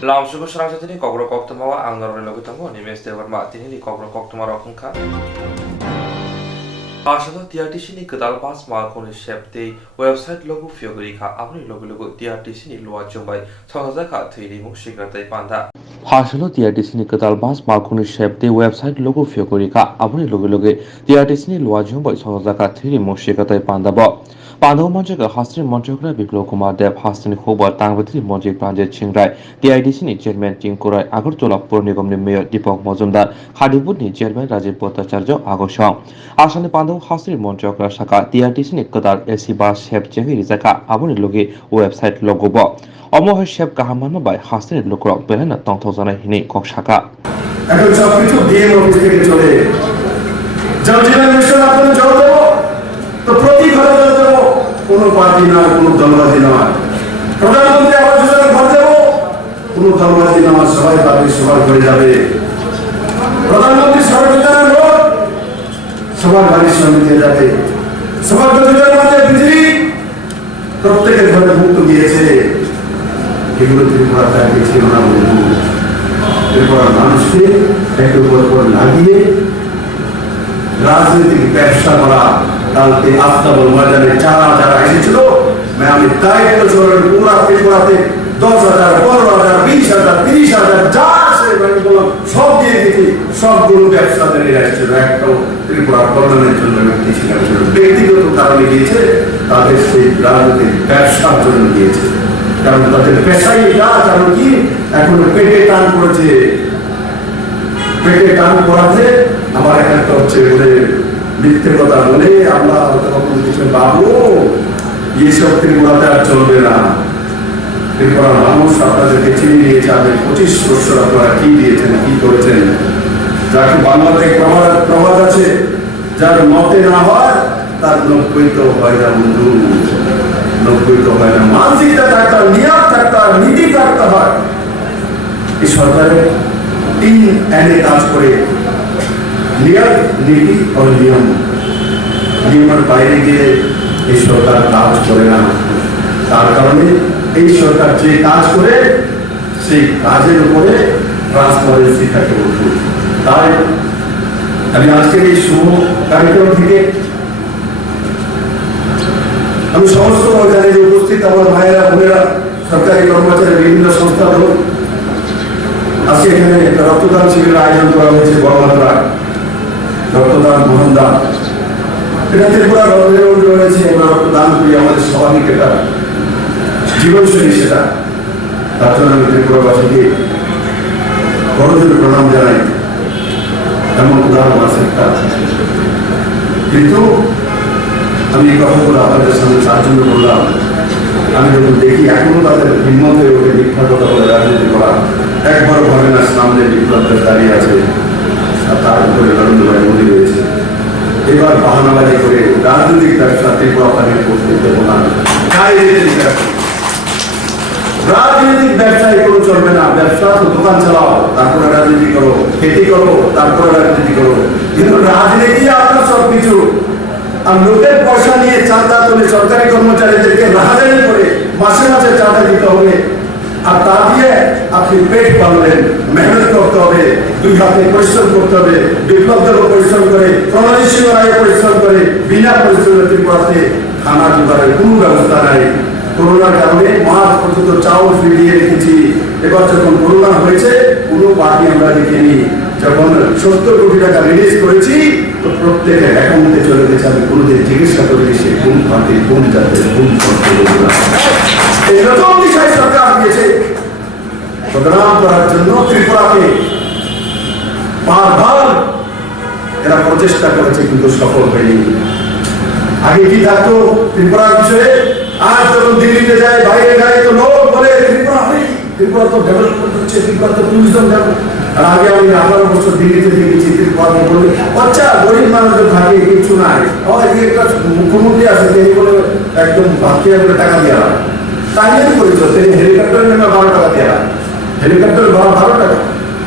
Langsung Swrangchati Kokborok Koktwma Anggar Logitango Nimes Dewarma Tinili Kokborok Koktwma Rokungka Asado TRTC ni kedal pas malkoni shepte website logo fiogurika apni logo TRTC ni luar jumbai sahaja ka thiri mu shikratai panda Hasalo TRTC ni kedal pas malkoni shepte website logo fiogurika apni logo TRTC ni luar jumbai sahaja ka thiri mu shikratai panda bo Pandau Monjaka Hastri Monjaka Biplop Kumar Dev Hastri Khobar Tangvatri Monjik Pranjit Chingrai TIDC ni Chairman Tingkurai Agartala Pur Nigam ni Mayor Deepak Majumdar Hadipur ni Chairman Rajiv Bhattacharya Agosong Asani Pandau Hastri Monjaka Shaka TIDC ni Kadar AC Bar Shep Jengi Rizaka Abuni Logi website logo bo Omo Shep Kahamano by Hastri Lukrok Belena Tongtozana Hini Kok Shaka এখন সবকিছু DM office থেকে চলে জল জীবন mission আপনারা জল দেবো তো প্রতি ঘরে জল দেবো কোনো পার্টি নয় কোনো দলবাজি নয় প্রধানমন্ত্রী আবাস যোজনা ঘর দেবো কোনো দলবাজি নয় সবাই পাবে সবার ঘরে যাবে প্রধানমন্ত্রী সড়ক যোজনার লোক সবার বাড়ির সঙ্গে দিয়ে যাবে সবার যোজনার মাঝে বিজলি প্রত্যেকের ঘরে মুক্ত দিয়েছে এগুলো ত্রিপুরা তাকে ছিল না বন্ধু ত্রিপুরার মানুষকে একের উপর লাগিয়ে রাজনৈতিক ব্যবসা করা কালকে আস্তাবল ময়দানে যারা এসেছিল আমি দায়িত্ব চলেন পুরা ত্রিপুরাতে 10,000, 15,000, 20,000, 30,000 যা আছে সব দিয়ে দিচ্ছি সবগুলো ব্যবসাদের এসেছিল একটাও ত্রিপুরার কল্যাণের জন্য ব্যক্তি ছিল ব্যক্তিগত কারণে গিয়েছে তাদের সেই রাজনৈতিক ব্যবসার জন্য গিয়েছে কারণ তাদের পেশাই এটা কারণ কি এখন পেটে টান করেছে পেটে টান করাতে আমার একটা হচ্ছে বলে মিথ্যে কথা বলে আমরা কখনো কিছু পাবো এইসব ত্রিপুরাতে আর চলবে না ত্রিপুরার মানুষ আপনাদেরকে চিনি নিয়েছে আপনি 25 বছর আপনারা কি দিয়েছেন কি করেছেন যাকে বাংলাতে প্রবাদ আছে যার মতে না হয় তার 90 তো হয় না বন্ধু 90 তো হয় না মানসিকতা থাকতে হয় নিয়ম থাকতে হয় নীতি থাকতে হয় এই সরকারের 3 এনে কাজ করে নিয়ম নীতি ও নিয়মের বাইরে গিয়ে এই সরকার কাজ করে না তার কারণে এই সরকার যে কাজ করে সেই কাজের উপরে ট্রান্সপারেন্সি থাকে তাই আমি আজকের এই শুভ কার্যক্রম থেকে আমি সমস্ত জানি যে উপস্থিত আমার ভাইয়েরা বোনেরা সরকারি কর্মচারী বিভিন্ন সংস্থার লোক আজকে এখানে রক্তদান শিবিরের আয়োজন করা হয়েছে বড়মাত্রা রক্তদান মোহনদান এটা ত্রিপুরা রয়েছে আমরা রক্তদান করি আমাদের স্বাভাবিক এটা জীবনশৈলী সেটা তার জন্য আমি ত্রিপুরাবাসীকে বড়জোর প্রণাম জানাই এমন উদাহরণ আছে একটা কিন্তু আমি এই কথাগুলো আপনাদের সামনে তার জন্য বললাম আমি যখন দেখি এখনো তাদের হিম্মত হয়ে ওঠে মিথ্যা কথা বলে রাজনীতি করা একবার ভাবে না সামনে বিপ্লবদের দাঁড়িয়ে আছে আর তার উপরে নরেন্দ্র ভাই মোদী রয়েছে এবার বাহানাবাজি করে রাজনৈতিক ব্যবসা ত্রিপুরা পানি করতে দেবো না রাজনৈতিক ব্যবসায় কোনো চলবে না ব্যবসা তো দোকান চালাও তারপরে রাজনীতি করো খেতি করো তারপরে রাজনীতি করো কিন্তু রাজনীতি আপনার সবকিছু আর লোকের পয়সা নিয়ে চাঁদা তুলে সরকারি কর্মচারীদেরকে রাহাজানি করে মাসে মাসে চাঁদা দিতে হবে আর তা দিয়ে আপনি পেট পালবেন মেহনত করতে হবে দুই হাতে পরিশ্রম করতে হবে বিপ্লবদের পরিশ্রম করে প্রণালী সিংহের পরিশ্রম করে বিনা পরিশ্রমে ত্রিপুরাতে খানা জোগাড়ের কোনো ব্যবস্থা নাই করোনার কারণে মাস পর্যন্ত চাউল ফিরিয়ে রেখেছি এবার যখন করোনা হয়েছে কোনো পার্টি আমরা দেখিনি যখন 70 কোটি টাকা রিলিজ করেছি তো প্রত্যেকের অ্যাকাউন্টে চলে গেছে আমি কোনোদিন চিকিৎসা করিনি সে কোন পার্টি কোন জাতের কোন এরকম বিষয় সরকার দিয়েছে বদনাম করার জন্য ত্রিপুরাকে বারবার এরা প্রচেষ্টা করেছে কিন্তু সফল হয়নি আগে কি থাকতো ত্রিপুরার বিষয়ে আজ যখন দিল্লিতে যায় বাইরে যায় তো লোক বলে ত্রিপুরা তো ডেভেলপমেন্ট হচ্ছে ত্রিপুরা তো ট্যুরিজম ডেভেলপ আর আগে আমি 18 বছর দিল্লিতে দেখেছি ত্রিপুরাতে বলে আচ্ছা গরিব মানুষজন থাকে কিছু নাই একটা মুখ্যমন্ত্রী আছে তিনি বলে একদম ভাবতে করে টাকা দেওয়া হয় তাই করেছিল তিনি হেলিকপ্টারের নামে 12 টাকা দেওয়া হয় হেলিকপ্টার ভাড়া 12 টাকা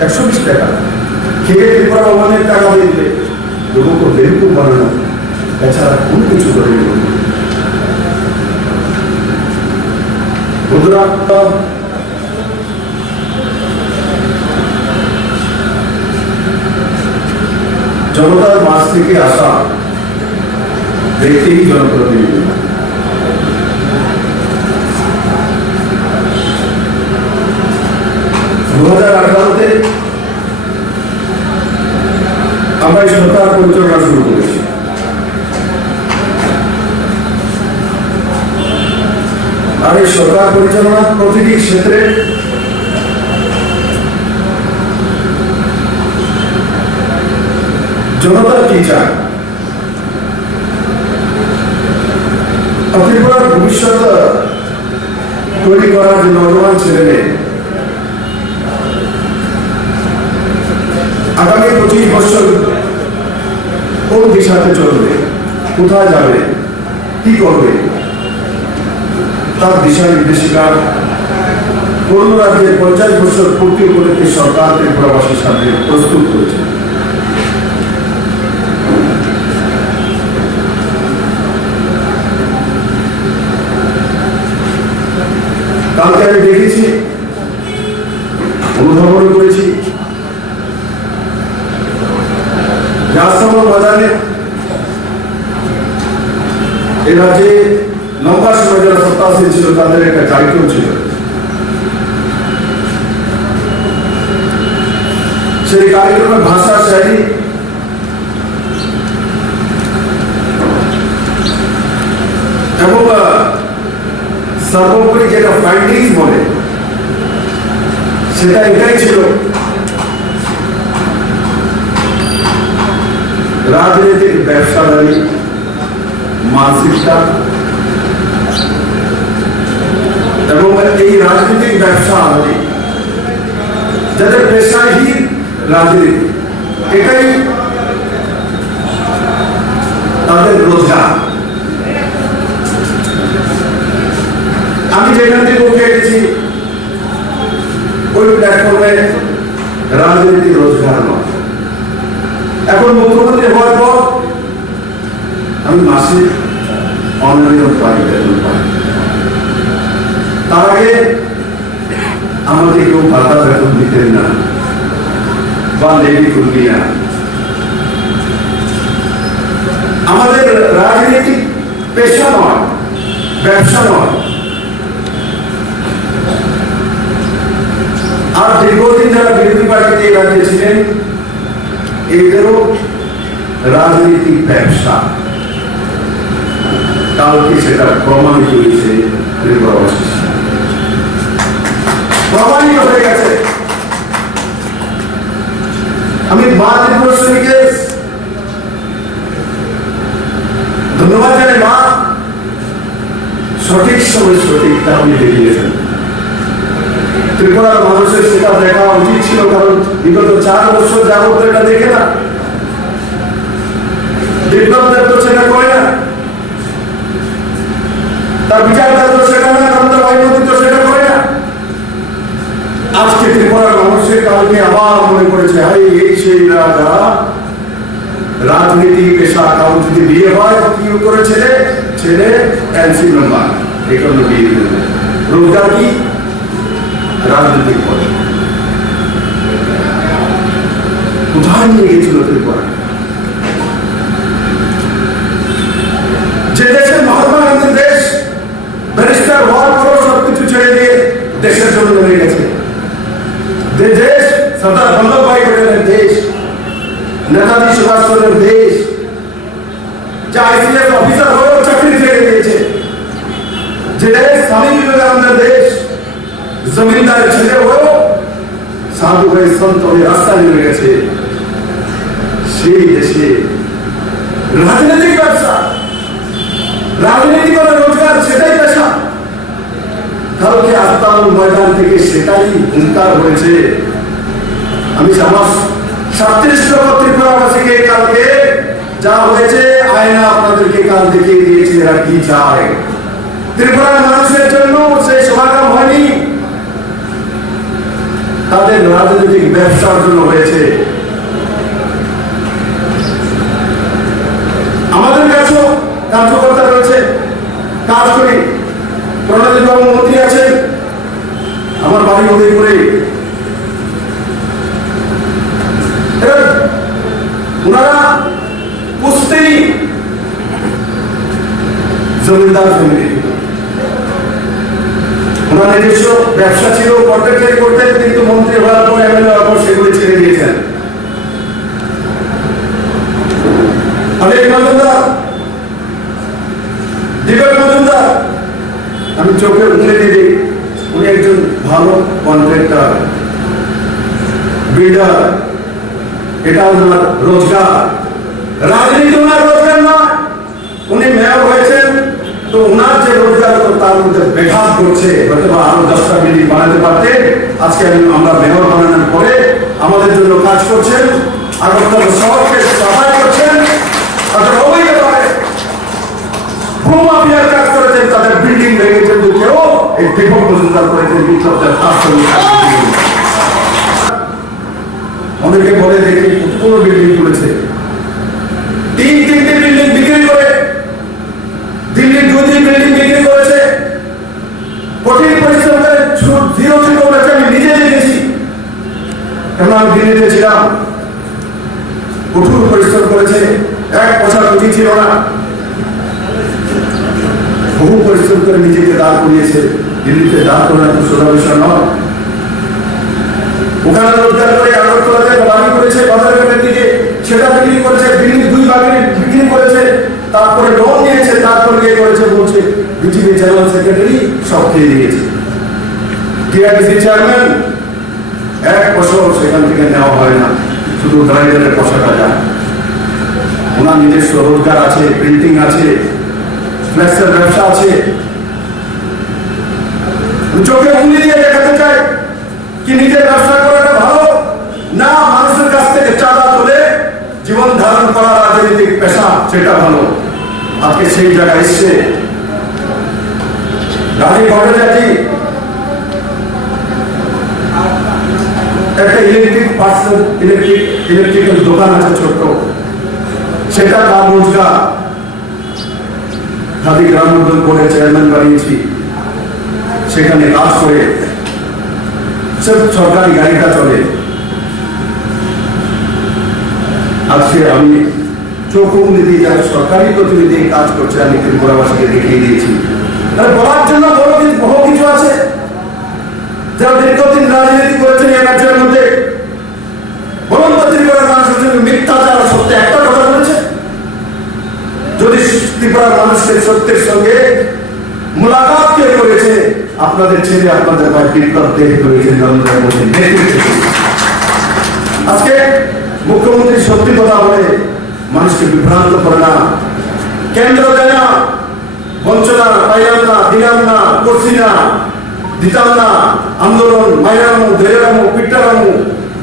120 টাকা খেয়ে ত্রিপুরা অনেক টাকা দিয়ে দিলে লোককে বেরকুল বানানো এছাড়া কোনো কিছু করে বন্ধুরা জনতার মাঝ থেকে আসা ব্যক্তি জনপ্রতিনিধি। 2018-তে আমরা এই সরকার পরিচালনা শুরু করেছি। আর এই সরকার পরিচালনার প্রতিটি ক্ষেত্রে জনতা কি চায়, ত্রিপুরার ভবিষ্যৎ তৈরি করার যে নজওয়ান ছেলে মেয়ে আগামী 25 বছর কোন দিশাতে চলবে, কোথায় যাবে, কি করবে, তার দিশা নির্দেশিকা কোন রাজ্যের 50 বছর পূর্তি উপলক্ষে সরকার ত্রিপুরাবাসীর সামনে প্রস্তুত করেছে। কালকে আমি দেখেছি, অনুধাবন করেছি, বাজারে এ রাজ্যে লম্বা সময় যারা সত্তাসীন ছিল তাদের একটা দায়িত্ব ছিল। সেই কার্যক্রমের ভাষা শৈলী এবং সর্বোপরি যেটা ফাইন্ডিংস বলে সেটা এটাই ছিল, রাজনৈতিক ব্যবসাদারী মানসিকতা এবং এই রাজনৈতিক ব্যবসাদারী যাদের পেশাহীন রাজনীতি, এটাই তাদের রোজগার। আমি যেখান থেকে উঠে এসেছি ওই প্ল্যাটফর্মে রাজনীতি রোজগার নয়। এখন মুখ্যমন্ত্রী হওয়ার পর আমি মাসে অনলাইন পাই, বেতন পাই। তার আগে আমাকে কেউ ভাতা বেতন দিতেন না বা লেবি করবি না। আমাদের রাজনীতি পেশা নয়, ব্যবসা নয়। আর দীর্ঘদিন যারা বিরোধী পার্টিতে এই রাজ্যে ছিলেন এদেরও রাজনীতিক ব্যবসা, কালকে সেটা প্রমাণিত হয়েছে, প্রমাণিত হয়ে গেছে। আমি মা ত্রিপুরেশ্বরীকে ধন্যবাদ জানাই। মা সঠিক সময় সঠিকটা আপনি দেখিয়েছেন। ত্রিপুরার মানুষের সেটা দেখা উচিত ছিল, কারণ বিগত 4 বছর যাবত এটা দেখে না। বিপ্লবদের তো সেটা করে না, তার বিচারদার তো সেটা না, কারণ তার ভাইমন্ত্রী তো সেটা করে না। আজকে ত্রিপুরার মানুষের কালকে আবার মনে করেছে, হাই এই সেই যারা রাজনীতি পেশা, কারণ যদি বিয়ে হয় কি করে ছেলে ছেলে এনসি নাম্বার, এগুলো বিয়ে রোজগার কি রাজনৈতিক পথে কোথায় নিয়ে গেছিল ত্রিপুরা? যে দেশে মহাত্মা গান্ধীর দেশ, ব্যারিস্টার হওয়ার পরও সবকিছু ছেড়ে দিয়ে দেশের জন্য নেমে গেছে। যে দেশ সর্দার বল্লভভাই প্যাটেলের দেশ, নেতাজি সুভাষচন্দ্রের দেশ, যা আইসিএস অফিসার হয়েও চাকরি ছেড়ে দিয়েছে। যে দেশ স্বামী বিবেকানন্দের দেশ, জমিদারের ছেলে হয়েও সাধু হয়ে সন্ত হয়ে রাস্তায় নেমে গেছে। সেই দেশে রাজনৈতিক ব্যবসা, রাজনীতি করে রোজগার, সেটাই পেশা। কালকে আস্তাবল ময়দান থেকে সেটাই হুঙ্কার হয়েছে। আমি আমার 37 লক্ষ ত্রিপুরাবাসীকে কালকে যা হয়েছে আয়না আপনাদেরকে কাল দেখিয়ে দিয়েছে এরা কি চায়। ত্রিপুরার মানুষের জন্য সেই সমাগম হয়নি, তাদের রাজনৈতিক ব্যবসার জন্য হয়েছে। আমাদের কাছেও কার্যকর্তা রয়েছে, কাজ করি। প্রণজিৎ বাবু মন্ত্রী আছেন, আমার বাড়ি উদয়পুরে। ওনারা জমিদার ফ্যামিলি। ওনার নিজস্ব ব্যবসা ছিল, কন্ট্রাক্টারি করতেন, কিন্তু মন্ত্রী হওয়ার পর এমএলএ হওয়ার পর সেগুলি ছেড়ে দিয়েছেন। অনেক মজুমদার, দীপক মজুমদার, আমি চোখে উঠে দিই, উনি একজন ভালো কন্ট্রাক্টর, বিল্ডার, এটা ওনার রোজগার। রাজনীতি ওনার রোজগার না, উনি মেয়র হয়েছেন, তো ওনার যে রোজগার তার মধ্যে বেঘাত করছে। হয়তো আরো 10টা বিল্ডিং বানাতে পারতেন। আজকে আমরা মেয়র বানানোর পরে আমাদের জন্য কাজ করছেন, আগরতলা শহরকে সাফাই করছেন। হইতে পারে ভূমাফিয়ার কাজ করেছেন, তাদের বিল্ডিং ভেঙেছেন, কেউ এই দীপক মজুমদার করেছেন বিপ্লবদের অনেকে বলে দেখি কতগুলো বিল্ডিং করেছে, 3-3টে বিল্ডিং বিক্রি করে, দিল্লির 2-3 বিল্ডিং বিক্রি করেছে, কঠিন পরিশ্রম করে জিরো থেকে উঠেছে। আমি নিজে দেখেছি, কেন আমি দিল্লিতে ছিলাম, কঠোর পরিশ্রম করেছে, 1 পয়সা পুঁজি ছিল না, বহু পরিশ্রম করে নিজেকে দাঁড় করিয়েছে। দিল্লিতে দাঁড় করানো তো সোজা বিষয় নয়। ওখানে রোজগার করে আগরতলাতে বাড়ি করেছে, বাজারের দিকে সেটা বিক্রি করেছে, দিল্লির 2 বাগানে বিক্রি করেছে, তারপরে লোন নিয়েছে, তারপর গিয়ে করেছে, বলছে বিজেপি জেনারেল সেক্রেটারি সব খেয়ে দিয়েছে। টিআরটিসি চেয়ারম্যান 1 বছর সেখান থেকে নেওয়া হয় না, শুধু ড্রাইভারের পয়সাটা যায়। ওনার নিজস্ব রোজগার আছে, প্রিন্টিং আছে, ফ্লেক্সের ব্যবসা আছে। চোখে উঙ্গলি দিয়ে দেখাতে চাই কি নিজের ব্যবসা করাটা ভালো না মানুষের কাছ থেকে চাঁদা তুলে জীবন ধারণ করা রাজনৈতিক পেশা সেটা ভালো। আজকে সেই জায়গায় এসছে রাজীব ভট্টাচার্য, একটা ইলেকট্রিক্যাল দোকান আছে ছোট্ট, সেটা তার রোজগার। খাদি গ্রাম উন্নয়ন বোর্ডের চেয়ারম্যান বানিয়েছি, সেখানে কাজ করে সব সরকারি গাড়িটা চলে। আজকে আমি চোখ উন্নতি যারা সরকারি প্রতিনিধি কাজ করছে আমি ত্রিপুরাবাসীকে দেখিয়ে দিয়েছি। বলার জন্য বহু কিছু আছে, যারা দীর্ঘদিন রাজনীতি করেছেন এই রাজ্যের মধ্যে। বলুন তো ত্রিপুরার মানুষের জন্য মিথ্যাচার সত্য একটা কথা বলেছে? যদি ত্রিপুরার মানুষের সত্যের সঙ্গে মুলাকাত কে করেছে? আপনাদের ছেলে, আপনাদের ভাই বিপ্লব দেব করেছে নরেন্দ্র মোদী নেতৃত্বে। আজকে মুখ্যমন্ত্রী সত্যি কথা বলে মানুষকে বিভ্রান্ত করে না, কেন্দ্র দেয় না, বঞ্চনা পাইলাম না, দিলাম না, করছি না, দিতাম না, আন্দোলন মাইরামু, ধেরামু, পিটারামু।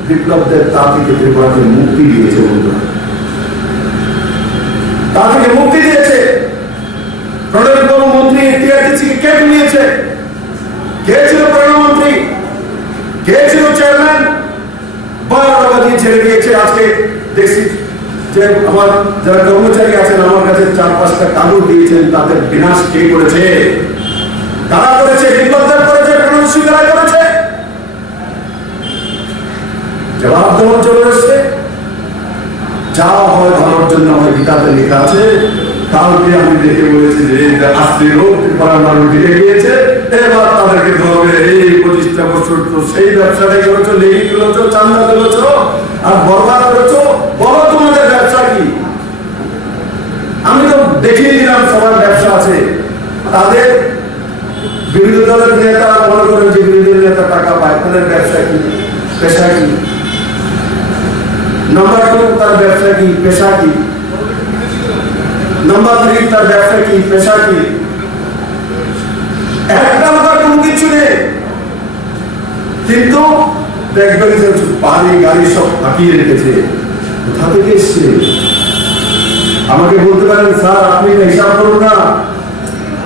বিপ্লব দেব তা থেকে ত্রিপুরাকে মুক্তি দিয়েছে, বন্ধুরা, তা থেকে মুক্তি দিয়েছে। প্রণব মন্ত্রী টিআরটিসি কে নিয়েছে? কে ছিল প্রধানমন্ত্রী? কে ছিল চেয়ারম্যান? বারোটাবাজি ছেড়ে দিয়েছে। আজকে দেখছি যে আমার যারা কর্মচারী আছেন আমার কাছে 4-5টা কাগজ দিয়েছেন, তাদের বিনাশ কে করেছে? কারা করেছে? বিপ্লবদের করেছে, প্রণব সিংহরা করেছে। জবাব দেওয়ার জন্য এসছে। যা হয় ভালোর জন্য হয়, গীতাতে লেখা আছে। কালকে আমি দেখে বলেছি যে আসলে লোক পাড়ার মানুষ দিকে গিয়েছে, এবার তাদেরকে ধরবে। এই 25টা বছর তো সেই ব্যবসাটাই করেছো, লেগে তুলেছো, চান্দা তুলেছো আর বরবাদ করেছো। বলো তোমাদের ব্যবসা কি? আমি তো দেখিয়ে দিলাম সবার ব্যবসা আছে। তাদের বিরোধী দলের নেতা মনে করেন যে বিরোধী নেতা টাকা পায়, তাদের ব্যবসা কি, পেশা কি? নাম্বার 2 তার ব্যবসা কি, পেশা কি? নাম্বার 3 তার ব্যবসা কি, পেশা কি? একটা লোকের কোনো কিছু নেই, কিন্তু দেখবেন যে বাড়ি গাড়ি সব ফাঁকিয়ে রেখেছে। কোথা থেকে এসছে? আমাকে বলতে পারেন স্যার আপনি হিসাব করুন না।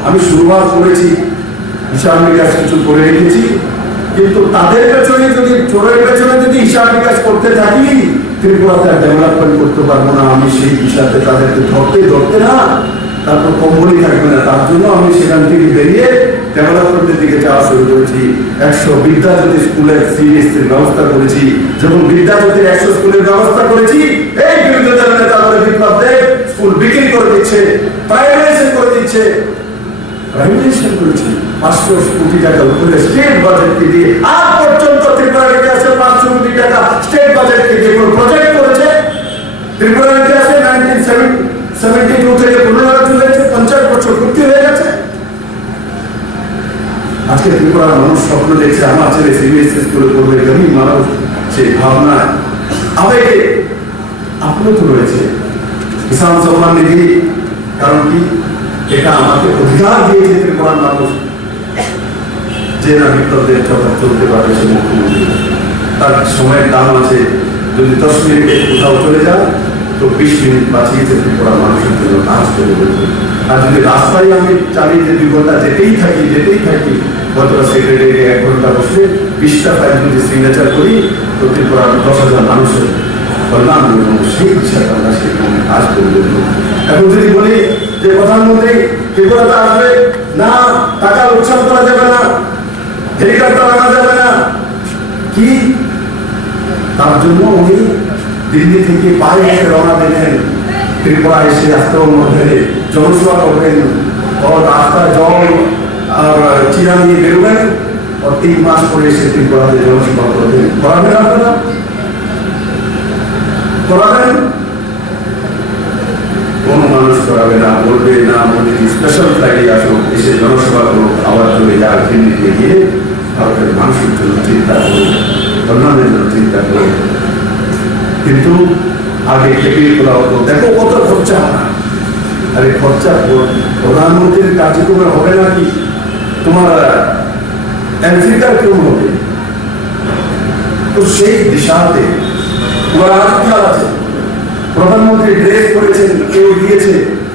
আমি শুরুয়াত করেছি, হিসাব নিকাশ কিছু করে রেখেছি, কিন্তু তাদের পেছনে যদি চোরের পেছনে যদি হিসাব নিকাশ করতে থাকি ত্রিপুরাতে ডেভেলপমেন্ট করতে পারবো না। আমি সেই হিসাবে তাদেরকে ধরতে না, তারপর কম্বলই থাকবে না। তার জন্য আমি সেখান থেকে বেরিয়ে ডেভেলপমেন্টের দিকে যাওয়া শুরু করেছি। 100 বিদ্যাজ্যোতি স্কুলের সিএসসির ব্যবস্থা করেছি। যখন বিদ্যাজ্যোতির 100 স্কুলের ব্যবস্থা করেছি, এই বিরোধী দলের নেতা বলে বিপ্লব দেব স্কুল বিক্রি করে দিচ্ছে, প্রাইভেটাইজেশন করে দিচ্ছে। প্রাইভেটাইজেশন করেছে 500 কোটি টাকা উপরে স্টেট বাজেটকে দিয়ে। আজ পর্যন্ত ত্রিপুরার ইতিহাসে 500 কোটি টাকা স্টেট বাজেটকে দিয়ে কোনো প্রজেক্ট করেছে? ত্রিপুরার ইতিহাসে 1972 থেকে পুনরাবৃত্তি হয়েছে, 50 বছর পূর্তি হয়ে গেছে। আজকে ত্রিপুরার মানুষ স্বপ্ন দেখছে আমার ছেলে সিবিএসসি স্কুলে পড়বে, গরিব মানুষ সেই ভাবনা আবেগে আপ্লুত রয়েছে। কিষাণ সম্মান নিধি, কারণ কি এটা আমাকে অধিকার দিয়েছে ত্রিপুরার মানুষ যে না বিপ্লবদের চলতে পারবে সে মুখ্যমন্ত্রী। তার সময়ের দাম আছে, যদি 10 মিনিটে কোথাও চলে যায় তো 20 মিনিট বাঁচিয়েছে ত্রিপুরার মানুষের জন্য কাজ করে দেবে। আর যদি রাস্তায় আমি চালিয়ে যে 2 ঘন্টা যেতেই থাকি গতটা সেক্রেটারি 1 ঘন্টা বসে 20টা ফাইল যদি সিগনেচার করি তো ত্রিপুরার 10,000 মানুষের কল্যাণ এবং সেই বিষয়ে আমরা সেখানে কাজ করে দেবো। এখন যদি বলি যে প্রধানমন্ত্রী ত্রিপুরাতে আসবে না, টাকা উৎসব করা যাবে না, হেলিকপ্টার আনা যাবে না, কি তার জন্য উনি দিল্লি থেকে পায়ে হেঁটে রওনা দিলেন, ত্রিপুরা এসে আশ্রম মধ্যে জনসভা করবেন, ও রাস্তায় জল আর চিরা নিয়ে বেরোবেন, ও 3 মাস পরে এসে ত্রিপুরাতে জনসভা করবেন। করাবেন আপনারা? করাবেন? কোনো মানুষ করাবে না, বলবে না মোদী স্পেশাল ফ্লাইটে আসুক, এসে জনসভা করুক, আবার চলে যাক দিল্লিতে গিয়ে ভারতের মানুষের জন্য চিন্তা করুক, কল্যাণের জন্য চিন্তা করুক। কিন্তু আগে খেপিয়ে তোলা হতো, দেখো কত খরচা হয়। আরে খরচা প্রধানমন্ত্রীর কার্যক্রমে হবে নাকি? তোমার আমেরিকার কেউ হবে? তো সেই দিশাতে ওরা খেয়াল আছে। প্রধানমন্ত্রী ড্রেস করেছেন, কেউ দিয়েছে,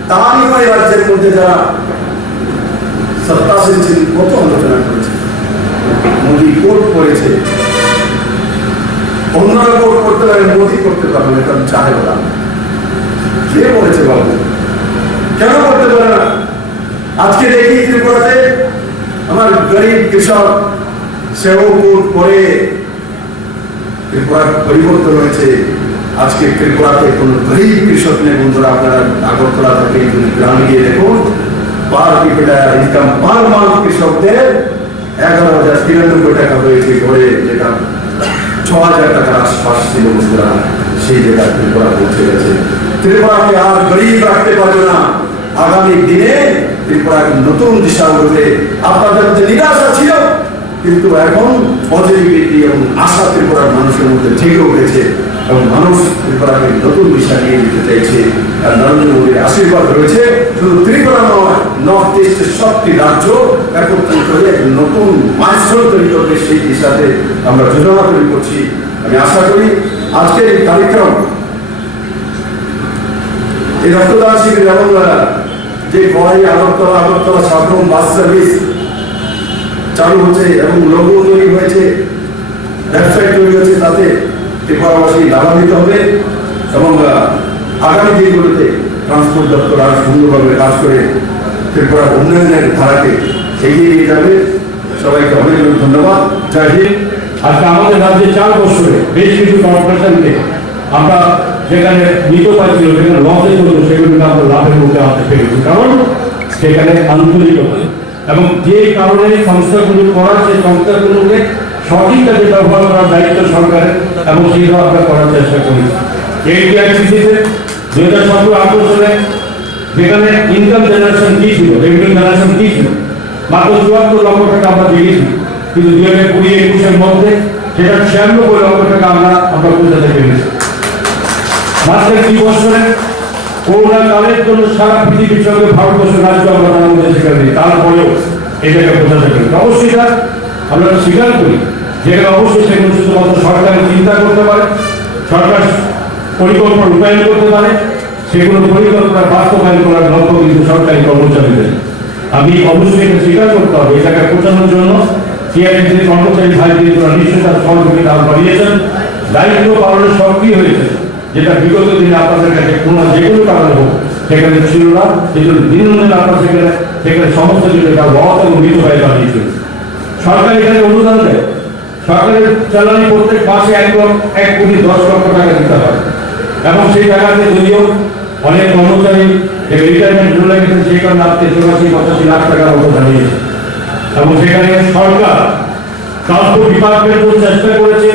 তারই ওই রাজ্যের মধ্যে যারা সত্তাসীন ছিলেন কত আলোচনা করেছে। মোদী কোট করেছে, অন্যরা কোট করতে পারে, মোদী করতে পারবে না, কারণ চাহে ওরা। কে বলেছে বাবু? কেন করতে পারে না? আজকে দেখি ত্রিপুরাতে আমার গরিব কৃষক সেও কোট করে। ত্রিপুরার পরিবর্তন হয়েছে। আজকে ত্রিপুরাতে কোন গরিব কৃষক নেই। বন্ধুরা, আপনারা আগরতলা থেকে গ্রামে গিয়ে দেখুন, পার ক্যাপিটা ইনকাম পার মান্থ কৃষকদের 11,093 টাকা হয়েছে করে, যেটা 6,000 টাকার আশপাশ ছিল। বন্ধুরা, সেই জায়গায় ত্রিপুরা পৌঁছে গেছে। ত্রিপুরাকে আর গরিব রাখতে পারবে না। আগামী দিনে ত্রিপুরাকে নতুন দিশা উঠবে। আপনাদের মধ্যে নিরাশা ছিল, কিন্তু এখন পজিটিভিটি এবং আশা ত্রিপুরার মানুষের মধ্যে জেগে উঠেছে এবং মানুষ ত্রিপুরাকে নতুন দিশা নিয়ে যেতে চাইছে। আর নরেন্দ্র মোদীর আশীর্বাদ রয়েছে। শুধু ত্রিপুরা নয়, নর্থ ইস্টের সবটি রাজ্য একত্রিত করে এক নতুন মাইলস্টোন তৈরি করবে। সেই দিশাতে আমরা যোজনা তৈরি করছি। আমি আশা করি আজকের এই কার্যক্রম, এই রক্তদান শিবির এবং যে কড়াই আগরতলা সাবরুম বাস সার্ভিস চালু হচ্ছে এবং লোগো তৈরি হয়েছে, ওয়েবসাইট তৈরি হয়েছে, তাতে ত্রিপুরাবাসী লাভান্বিত হবে এবং আগামী দিনগুলোতে ট্রান্সপোর্ট দপ্তর আরো সুন্দরভাবে কাজ করে ত্রিপুরার উন্নয়নের ধারাকে এগিয়ে নিয়ে যাবে। সবাইকে অনেক অনেক ধন্যবাদ। জয় হিন্দ। আজকে আমাদের রাজ্যে 4 বছরে বেশ কিছু কর্পোরেশনকে আমরা যেখানে মৃত পাচ্ছিল, যেখানে লসে চলতো, সেগুলোকে আমরা লাভের মুখে আনতে পেরেছি, কারণ সেখানে আন্তরিকতা এবং যে কারণে সংস্থাগুলো করা, সেই সংস্থাগুলোকে সঠিক কাজে ব্যবহার করার দায়িত্ব সরকারের এবং সেইভাবে আমরা করার চেষ্টা করি। এই টিআরসিসিতে 2017-18 সালে যেখানে ইনকাম জেনারেশন কি ছিল, রেভিনিউ জেনারেশন কি ছিল, মাত্র 74 লক্ষ টাকা আমরা দিয়েছি, কিন্তু 2020-21-এর মধ্যে সেটা 96 লক্ষ টাকা আমরা পৌঁছাতে পেরেছি। মাত্র 2 বছরে করোনা কালের জন্য সারা পৃথিবীর সঙ্গে ভারতবর্ষের রাজ্য আমরা তার মধ্যে সেখানে দিই, তারপরেও এটাকে বোঝাতে পারি। অবশ্যই এটা আমরা স্বীকার করি, যেখানে অবশ্যই সেগুলো শুধুমাত্র সরকারের চিন্তা করতে পারে, সরকার পরিকল্পনা রূপায়ণ করতে পারে, সেগুলো পরিকল্পনা বাস্তবায়ন করার লক্ষ্য কিন্তু সরকারি কর্মচারীদের। আমি অবশ্যই এটা স্বীকার করতে হবে, এটাকে পৌঁছানোর জন্য টিআরসিসির কর্মচারী ভাইদের নিশ্চয়ই তার সহযোগিতা বাড়িয়েছেন, দায়িত্ব পালনে সক্রিয় হয়েছে, যেটা বিগত দিনে আপনাদের কাছে কোনো যে কোনো কারণে হোক সেখানে ছিল না। সেজন্য দিন দিন আপনার সেখানে সমস্ত কিছু এটা রথ এবং মৃত হয়ে দাঁড়িয়েছিল। সরকার এখানে অনুদান দেয়, সরকারের জ্বালানি প্রত্যেক মাসে 1 কোটি 10 লক্ষ টাকা দিতে হয় এবং সেই টাকাতে যদিও অনেক কর্মচারী রিটায়ারমেন্ট চলে গেছেন, সেই কারণে আজকে 84-85 লাখ টাকার মতো দাঁড়িয়েছে। এবং সেখানে সরকার ট্রান্সপোর্ট ডিপার্টমেন্ট চেষ্টা করেছে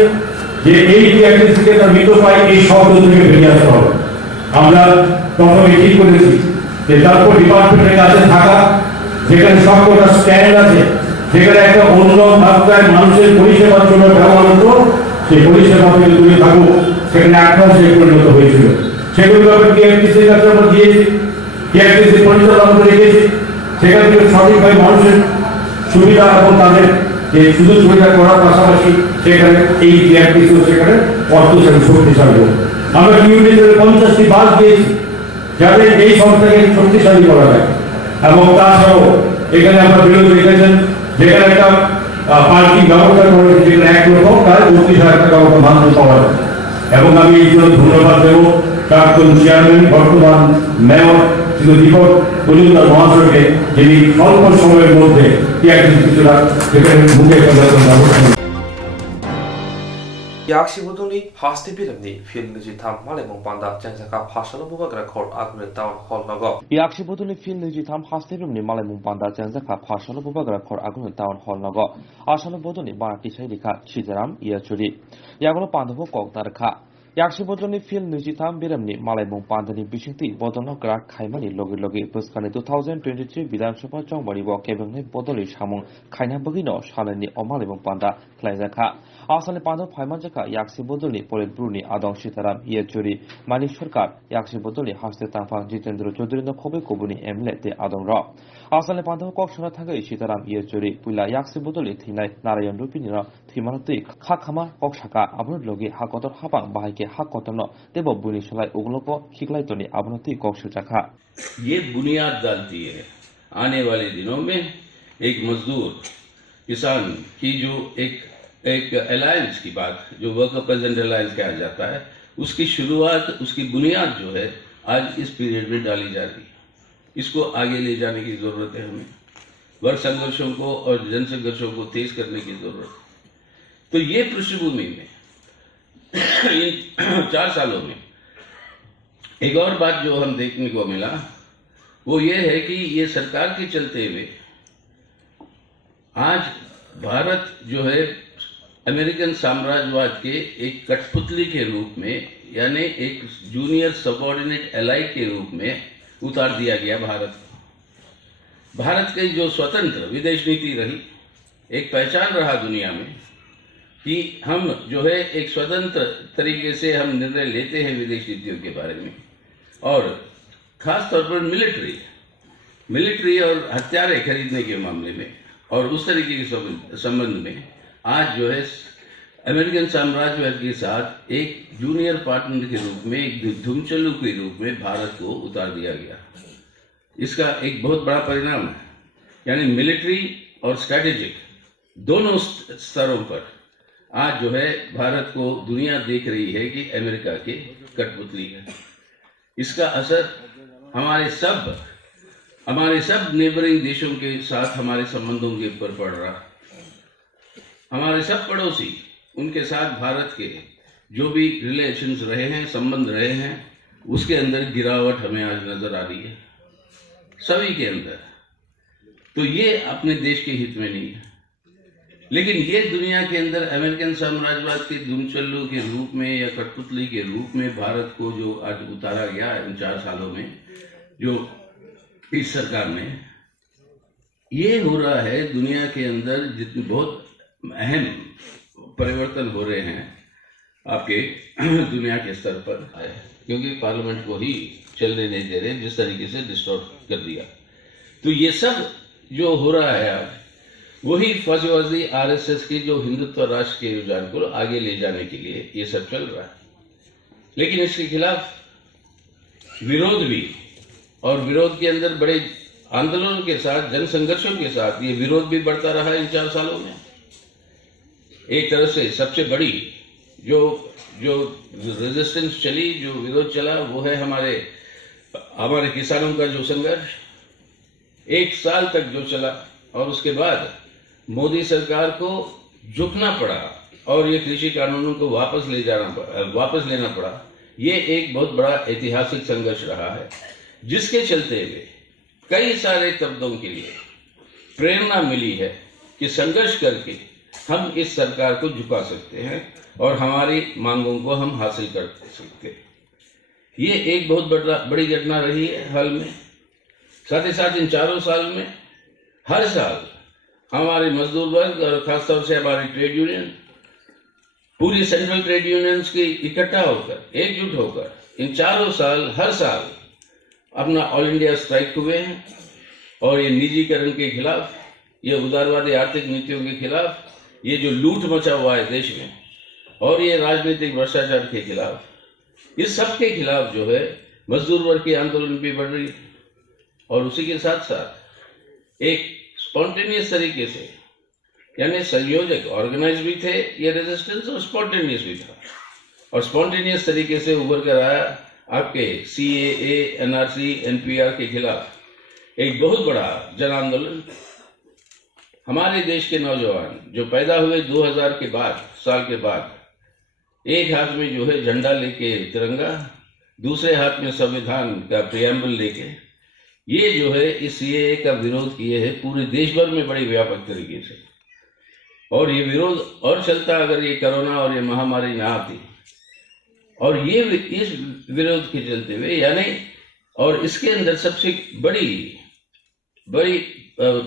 যে এই টিআরটিসিকে তার মৃত পায় এই শব্দ থেকে বেরিয়ে আসতে হবে। আমরা প্রথমে ঠিক করেছি যে ট্রান্সপোর্ট ডিপার্টমেন্টের কাছে থাকা, যেখানে সবকটা স্ট্যান্ড আছে, যেখানে একটা অন্য মাত্রায় মানুষের পরিষেবার জন্য ব্যবহার হতো, সেই পরিষেবা থেকে দূরে থাকুক, সেখানে আক্রান্ত পরিণত হয়েছিল। সেগুলো আমরা টিআরটিসির কাছে আমরা দিয়েছি, টিআরটিসি পরিচালনা করে রেখেছি। সেখান থেকে সঠিকভাবে মানুষের সুবিধা এবং তাদের যে সুযোগ সুবিধা করার পাশাপাশি সেখানে এই টিআরটিসি সেখানে অর্থ শক্তিশালী হোক। আমরা ইউনিটের 50টি বাস দিয়েছি যাতে এই সংস্থাকে শক্তিশালী করা যায়। এবং তাছাড়াও এখানে আমরা বিরোধ রেখেছেন, যেখানে একটা পার্কিং ব্যবস্থা করা হয়েছে, যেখানে 1 লক্ষ প্রায় 32,000 টাকা মতো মানুষ পাওয়া যায়। এবং আমি এই জন্য ধন্যবাদ দেব প্রাক্তন চেয়ারম্যান, বর্তমান মেয়র শ্রী দীপক মজুমদার মহাশয়কে, যিনি অল্প সময়ের মধ্যে কিছুটা সেখানে মুখে ব্যবস্থা। yakshibuduni hasti birimni filniji tham malemong panda jangsaka phashalo bubagra khor agne town hall nago yakshibuduni filniji tham hasti birimni malemong panda jangsaka phashalo bubagra khor agne town hall nago ashalo bodoni barati saidika chijaram iachuri yagulo pandho koktarkha yakshibuduni filniji tham birimni malemong pandani bisingti bodonok rak khaimani logi logi puskani 2023 bidhan sabha chongbari bo kebengni bodoli samung khaina bagino saleni omalemong panda khlaijaka আসলে পাঁধব ফাইমাজাকা ইয়াকসি বদলি পরিব্রুনি আদং সীতারাম ইয়েচুরি মানিক সরকার ইয়াকসি বদলি হাসতে তাফা জিতেন্দ্র চৌধুরী খবে কবুনি এমলে তে আদং র আসলে পাঁধব কক্সরা থাকে সীতারাম ইয়েচুরি পুইলা ইয়াকসি বদলি থিনাই নারায়ণ রূপিনী থিমানতুই খাখামা কক্সাকা আবন লগি হাকতর হাবাং বাহাইকে হাকতন দেব বুনি সলাই উগলক খিকলাইতনি আবনতুই কক্সুজাখা ये बुनियाद डालती है आने वाले दिनों में एक मजदूर किसान की जो एक अलायंस की बात, जो वर्कर प्रेजेंट अलायंस कहा जाता है, उसकी शुरुआत, उसकी बुनियाद जो है आज इस पीरियड में डाली जा रही है। इसको आगे ले जाने की जरूरत है हमें, वर्ग संघर्षों को और जन संघर्षों को तेज करने की जरूरत है। तो ये पृष्ठभूमि में इन 4 सालों में एक और बात जो हम देखने को मिला वो ये है कि ये सरकार के चलते हुए आज भारत जो है अमेरिकन साम्राज्यवाद के एक कठपुतली के रूप में, यानी एक जूनियर सबऑर्डिनेट एलाई के रूप में उतार दिया गया भारत को। भारत की जो स्वतंत्र विदेश नीति रही, एक पहचान रहा दुनिया में कि हम जो है एक स्वतंत्र तरीके से हम निर्णय लेते हैं विदेश नीतियों के बारे में, और खास तौर पर मिलिट्री और हथियारें खरीदने के मामले में और उस तरीके के संबंध में आज जो है अमेरिकन साम्राज्यवाद के साथ एक जूनियर पार्टनर के रूप में, एक धुमचल्लू के रूप में भारत को उतार दिया गया। इसका एक बहुत बड़ा परिणाम है, यानी मिलिट्री और स्ट्रैटेजिक दोनों स्तरों पर आज जो है भारत को दुनिया देख रही है कि अमेरिका के कठपुतली है। इसका असर हमारे सब नेबरिंग देशों के साथ हमारे संबंधों के ऊपर पड़ रहा है। हमारे सब पड़ोसी, उनके साथ भारत के जो भी रिलेशंस रहे हैं, संबंध रहे हैं, उसके अंदर गिरावट हमें आज नजर आ रही है, सभी के अंदर। तो ये अपने देश के हित में नहीं है, लेकिन ये दुनिया के अंदर अमेरिकन साम्राज्यवाद के धुमचल्लू के रूप में या कठपुतली के रूप में भारत को जो आज उतारा गया इन 4 सालों में, जो इस सरकार में ये हो रहा है, दुनिया के अंदर जितनी बहुत अहम परिवर्तन हो रहे हैं आपके दुनिया के स्तर पर आए, क्योंकि पार्लियामेंट को ही चलने नहीं दे रहे, जिस तरीके से डिस्टॉर्ट कर दिया। तो ये सब जो हो रहा है आज, वही फौजी आरएसएस के जो हिंदुत्व राष्ट्र के रुझान को आगे ले जाने के लिए ये सब चल रहा है। लेकिन इसके खिलाफ विरोध भी, और विरोध के अंदर बड़े आंदोलनों के साथ, जन संघर्षों के साथ ये विरोध भी बढ़ता रहा इन 4 सालों में। एक तरह से सबसे बड़ी जो रेजिस्टेंस चली, जो विरोध चला, वो है हमारे किसानों का जो संघर्ष 1 साल तक जो चला, और उसके बाद मोदी सरकार को झुकना पड़ा और ये कृषि कानूनों को वापस लेना पड़ा। ये एक बहुत बड़ा ऐतिहासिक संघर्ष रहा है, जिसके चलते हुए कई सारे तबकों के लिए प्रेरणा मिली है कि संघर्ष करके हम इस सरकार को झुका सकते हैं और हमारी मांगों को हम हासिल कर सकते हैं। ये एक बहुत बड़ी घटना रही है हाल में। साथ ही साथ इन 4 साल में हर साल हमारे मजदूर वर्ग और खासतौर से हमारे ट्रेड यूनियन, पूरी सेंट्रल ट्रेड यूनियंस की इकट्ठा होकर, एकजुट होकर इन 4 साल हर साल अपना ऑल इंडिया स्ट्राइक हुए हैं और ये निजीकरण के खिलाफ, ये उदारवादी आर्थिक नीतियों के खिलाफ, ये जो लूट मचा हुआ है देश में और ये राजनीतिक भ्रष्टाचार के खिलाफ, इस सब के खिलाफ जो है मजदूर वर्ग की आंदोलन भी बढ़ रही है। और उसी के साथ साथ एक स्पॉन्टेनियस तरीके से, यानी संयोजक ऑर्गेनाइज भी थे ये रेजिस्टेंस और स्पॉन्टेनियस भी था, और स्पॉन्टेनियस तरीके से उभर कर आया आपके CAA, NRC, NPR के खिलाफ एक बहुत बड़ा जन आंदोलन। हमारे देश के नौजवान जो पैदा हुए 2000 के बाद, साल के बाद, एक हाथ में जो है झंडा लेके तिरंगा, दूसरे हाथ में संविधान का प्रियम्बल लेके, ये जो है इस CAA का विरोध किए है पूरे देश भर में बड़े व्यापक तरीके से। और ये विरोध और चलता अगर ये कोरोना और ये महामारी ना आती, और ये इस विरोध के चलते हुए, यानी और इसके अंदर सबसे बड़ी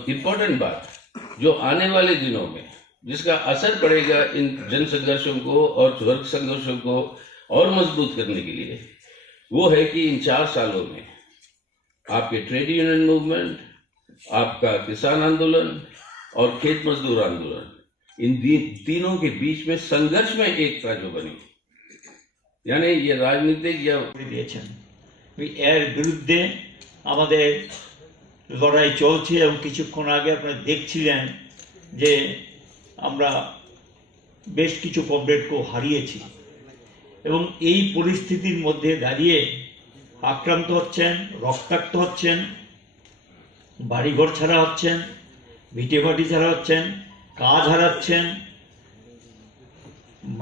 इम्पोर्टेंट बात जो आने वाले दिनों में जिसका असर पड़ेगा इन जन संघर्षों को और वर्ग संघर्षों को और मजबूत करने के लिए, वो है कि इन 4 सालों में आपके ट्रेड यूनियन मूवमेंट, आपका किसान आंदोलन और खेत मजदूर आंदोलन, इन तीनों के बीच में संघर्ष में एकता जो बनी, यानी ये राजनीतिक या এর বিরুদ্ধে আমাদের লড়াই চলছে। এবং কিছুক্ষণ আগে আপনারা দেখছিলেন যে আমরা বেশ কিছু কমরেডকেও হারিয়েছি, এবং এই পরিস্থিতির মধ্যে দাঁড়িয়ে আক্রান্ত হচ্ছেন, রক্তাক্ত হচ্ছেন, বাড়িঘর ছাড়া হচ্ছেন, ভিটেমাটি ছাড়া হচ্ছেন, কাজ হারাচ্ছেন।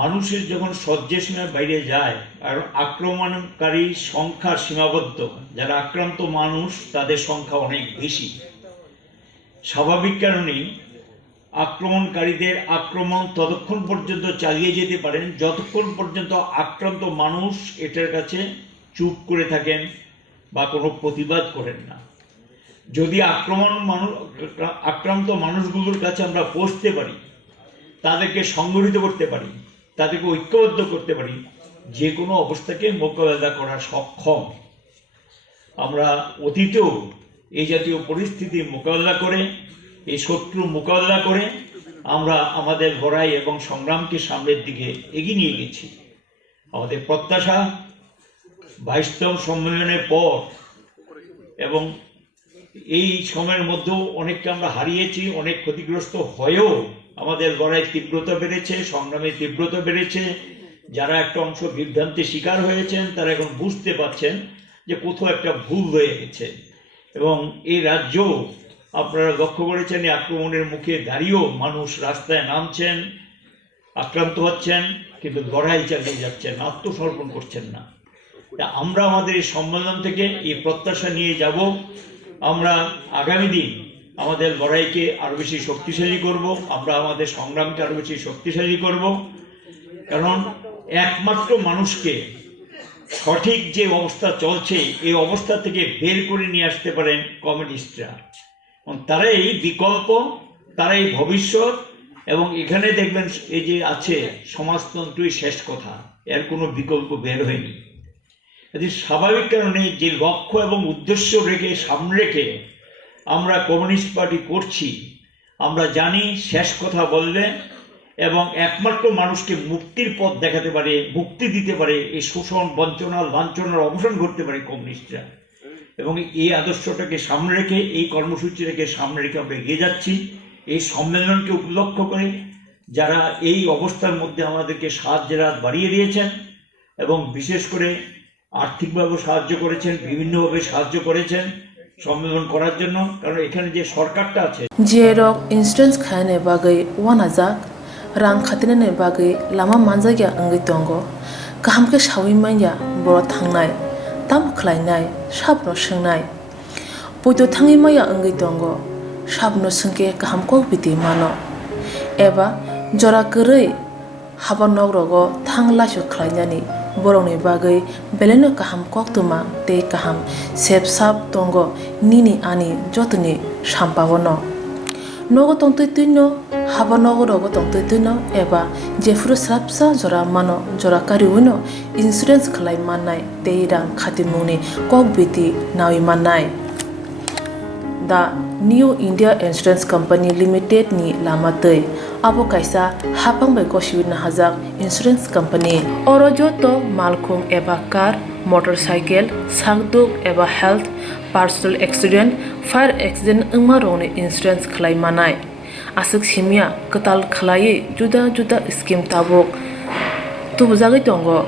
মানুষের যখন সহ্যের সীমার বাইরে যায় আর আক্রমণকারী সংখ্যা সীমাবদ্ধ, যারা আক্রান্ত মানুষ তাদের সংখ্যা অনেক বেশি, স্বাভাবিক কারণেই আক্রমণকারীদের আক্রমণ ততক্ষণ পর্যন্ত চালিয়ে যেতে পারেন যতক্ষণ পর্যন্ত আক্রান্ত মানুষ এটার কাছে চুপ করে থাকেন বা কোনো প্রতিবাদ করেন না। যদি আক্রান্ত মানুষগুলোর কাছে আমরা পৌঁছতে পারি, তাদেরকে সংগঠিত করতে পারি, তাদেরকে ঐক্যবদ্ধ করতে পারি, যে কোনো অবস্থাকে মোকাবেলা করা সক্ষম। আমরা অতীতেও এই জাতীয় পরিস্থিতি মোকাবেলা করে, এই শত্রু মোকাবেলা করে আমরা আমাদের লড়াই এবং সংগ্রামকে সামনের দিকে এগিয়ে নিয়ে গেছি। আমাদের প্রত্যাশা 22তম সম্মেলনের পর এবং এই সময়ের মধ্যেও অনেককে আমরা হারিয়েছি, অনেক ক্ষতিগ্রস্ত হয়েও আমাদের লড়াই তীব্রতা বেড়েছে, সংগ্রামের তীব্রতা বেড়েছে। যারা একটা অংশ বিভ্রান্তির শিকার হয়েছেন তারা এখন বুঝতে পারছেন যে কোথাও একটা ভুল হয়ে গেছে। এবং এই রাজ্য আপনারা লক্ষ্য করেছেন, এই আক্রমণের মুখে দাঁড়িয়েও মানুষ রাস্তায় নামছেন, আক্রান্ত হচ্ছেন, কিন্তু লড়াই চালিয়ে যাচ্ছেন, আত্মসমর্পণ করছেন না। আমরা আমাদের এই সম্মেলন থেকে এই প্রত্যাশা নিয়ে যাব, আমরা আগামী দিন আমাদের লড়াইকে আরো বেশি শক্তিশালী করব, আমরা আমাদের সংগ্রামকে আরো বেশি শক্তিশালী করব। কারণ একমাত্র মানুষকে সঠিক যে অবস্থা চলছে এই অবস্থা থেকে বের করে নিয়ে আসতে পারেন কমিউনিস্টরা। তারাই বিকল্প, তারাই ভবিষ্যৎ। এবং এখানে দেখবেন এই যে আছে সমাজতন্ত্রই শেষ কথা, এর কোনো বিকল্প বের হয়নি। স্বাভাবিক কারণে যে লক্ষ্য এবং উদ্দেশ্য রেখে সামনে রেখে আমরা কমিউনিস্ট পার্টি করছি, আমরা জানি শেষ কথা বললে এবং একমাত্র মানুষকে মুক্তির পথ দেখাতে পারে, মুক্তি দিতে পারে, এই শোষণ, বঞ্চনা, লাঞ্ছনার অবসান করতে পারে কমিউনিস্টরা। এবং এই আদর্শটাকে সামনে রেখে, এই কর্মসূচিটাকে সামনে রেখে আমরা এগিয়ে যাচ্ছি। এই সম্মেলনকে উপলক্ষ করে যারা এই অবস্থার মধ্যে আমাদেরকে সাহায্যের হাত বাড়িয়ে দিয়েছেন এবং বিশেষ করে আর্থিকভাবে সাহায্য করেছেন, বিভিন্নভাবে সাহায্য করেছেন সম্মেলন করার জন্য। কারণ এখানে যে সরকারটা আছে, জিরক ইনস্ট্যান্স খায়নে বাগৈ ওয়ানাজাক রাং খাতিনে বাগৈ লামা মানজাগিয়া আঙ্গি তঙ্গ गाहामखौ सावै माइया बर' थांनाय ताम खालायनाय साबनो सोंनाय बयद' थाङै माइया ओंगै दंग साबनो सोंके गाहामखौ बिदि मानो एबा जरा गोरै हाबा नगरगो थांलासो खालायनानै बर'नि बागै बेलेनो गाहाम कक्तमा ते गाहाम सेब साब दंग निनि आनि जतनि साम्पावनो नगो तंतैनो हाबा नगरगो तंतैनो एबा जेफुर स्राबसा जरा मानो जरा कारिउनो इन्सुरेन्स खालाय माननाय ते रां खातिमुनि कक बिदि नावि माननाय दा new India insurance company limited नि लामातै abo kaisa hapangbai gosiwina hajak insurance company oro joto malkhung eba car motorcycle sakduk eba health personal accident fire accident wngma rokni insurance khlai manai asuk simia katal khlai juda juda scheme tabuk tubujagui tongo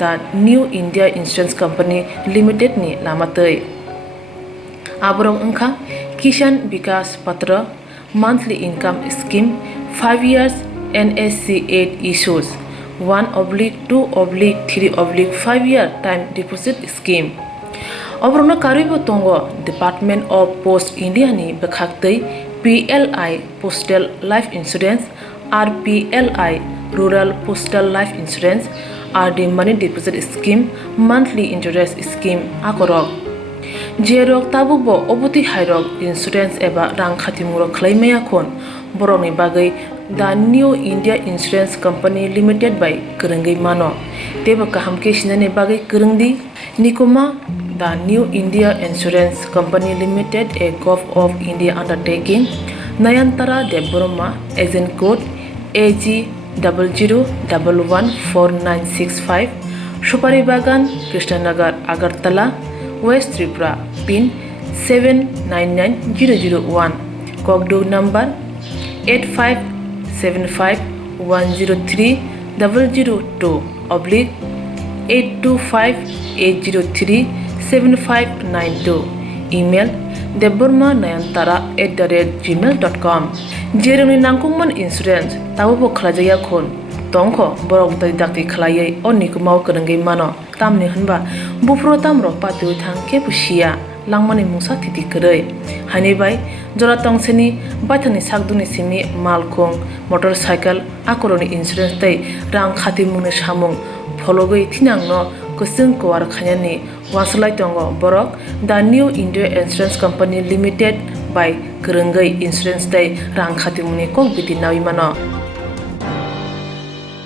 the new india insurance company limited ni lamatei aborok wngkha kisan vikas patra monthly income scheme 5 years NSC 8 issues 1/2/3/5 year time deposit scheme obrona karibo tongo Department of Post India ni bekhaktei PLI Postal Life Insurance RPLI Rural Postal Life Insurance RD Money Deposit Scheme Monthly Interest Scheme akorok jerok tabubo obuti hairok insurance eba rang khatimuro khlaimaya khon borokni bagai the new india insurance company limited by kurungai mano tebo kahamke sinani bagai kurungdi nikoma the new india insurance company limited a gov of india undertaking nayantara deborma agent code AG 00114965 Supari Bagan Krishnanagar Agartala West Tripura pin 799001 Kokdo number 85751020/825-803-7592 email debormanayantara@gmail.com jeroni nangkungman insurance tabubo khlajaya khon tongkho borok dai dakti khlaiye onnikumau kurungai mano tamni hunba bufro tamro patu thang ke pusia langmani musa titi kurei hani bai jora tongseni baithani sakduni simi malkhung motorcycle akoroni insurance tai rang khati mungni samung phologoi thinangno kusung kwar khanyani waslai tongo borok the new india insurance company limited by kurungai insurance tai rang khati mungni kok biti nawi mano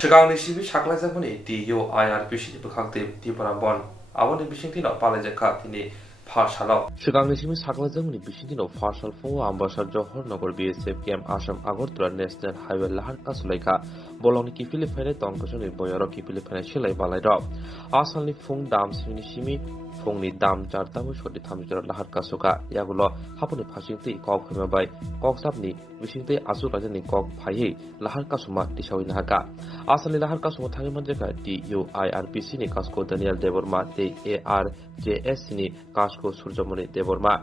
Chigang sibi sakla jangmani DU IRPC ni bekhakte tiparabon aboni bisingtino palajaka tini Pharsalok Chigang sibi sakla jangmani bisingtino Pharsal Fungo Ambasar Johor Nagar BSF Camp Assam Agartala National Highway lahar kasulaika bolongni kifili phane tongkosoni boyaro kifili phane silai balai rok asalni fung dam simi fungni dam chartamu soti thamjor lahar kasuka yagulo hapuni phasingti kok phemabai kok sapni bisingte asukajani kok phaihi lahar kasuma tisawina haka asalni lahar kasuma thangi manjeka DUIRPC ni kasko Daniel Deborma te ARJS ni kasko Surjamani Deborma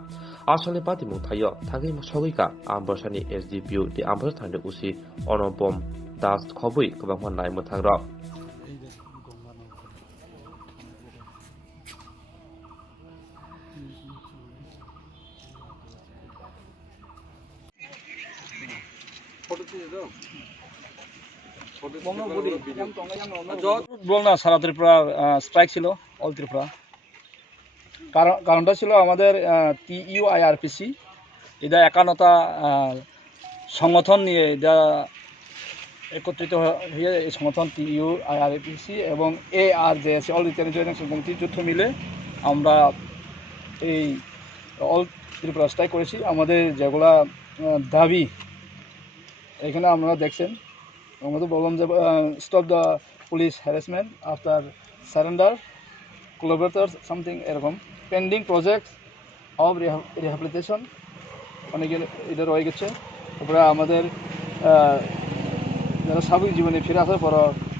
asalni pati mung thayo thangi sogoika ambasani SDPU di ambas thande usi onobom das khobui kabangman nai muthangrok বলনা সারা Tripura strike ছিল all Tripura কারণটা ছিল আমাদের TUIRPC এটা একান্নতা সংগঠন নিয়ে এটা একত্রিত হয়ে এই সংগঠন TUIRPC এবং ARJS অল ইন্টারন্যাশনাল কমিটি যুদ্ধ মিলে আমরা এই অল ত্রিপুরা স্ট্রাইক করেছি আমাদের যেগুলা দাবি এখানে আপনারা দেখছেন আমরা তো বললাম যে stop the police harassment after surrender কোলাবরেটরস something এরকম পেন্ডিং প্রজেক্ট অফ রিহ্যাবিলিটেশন অনেক এটা রয়ে গেছে তারপরে আমাদের যারা স্বাভাবিক জীবনে ফিরে আসার পর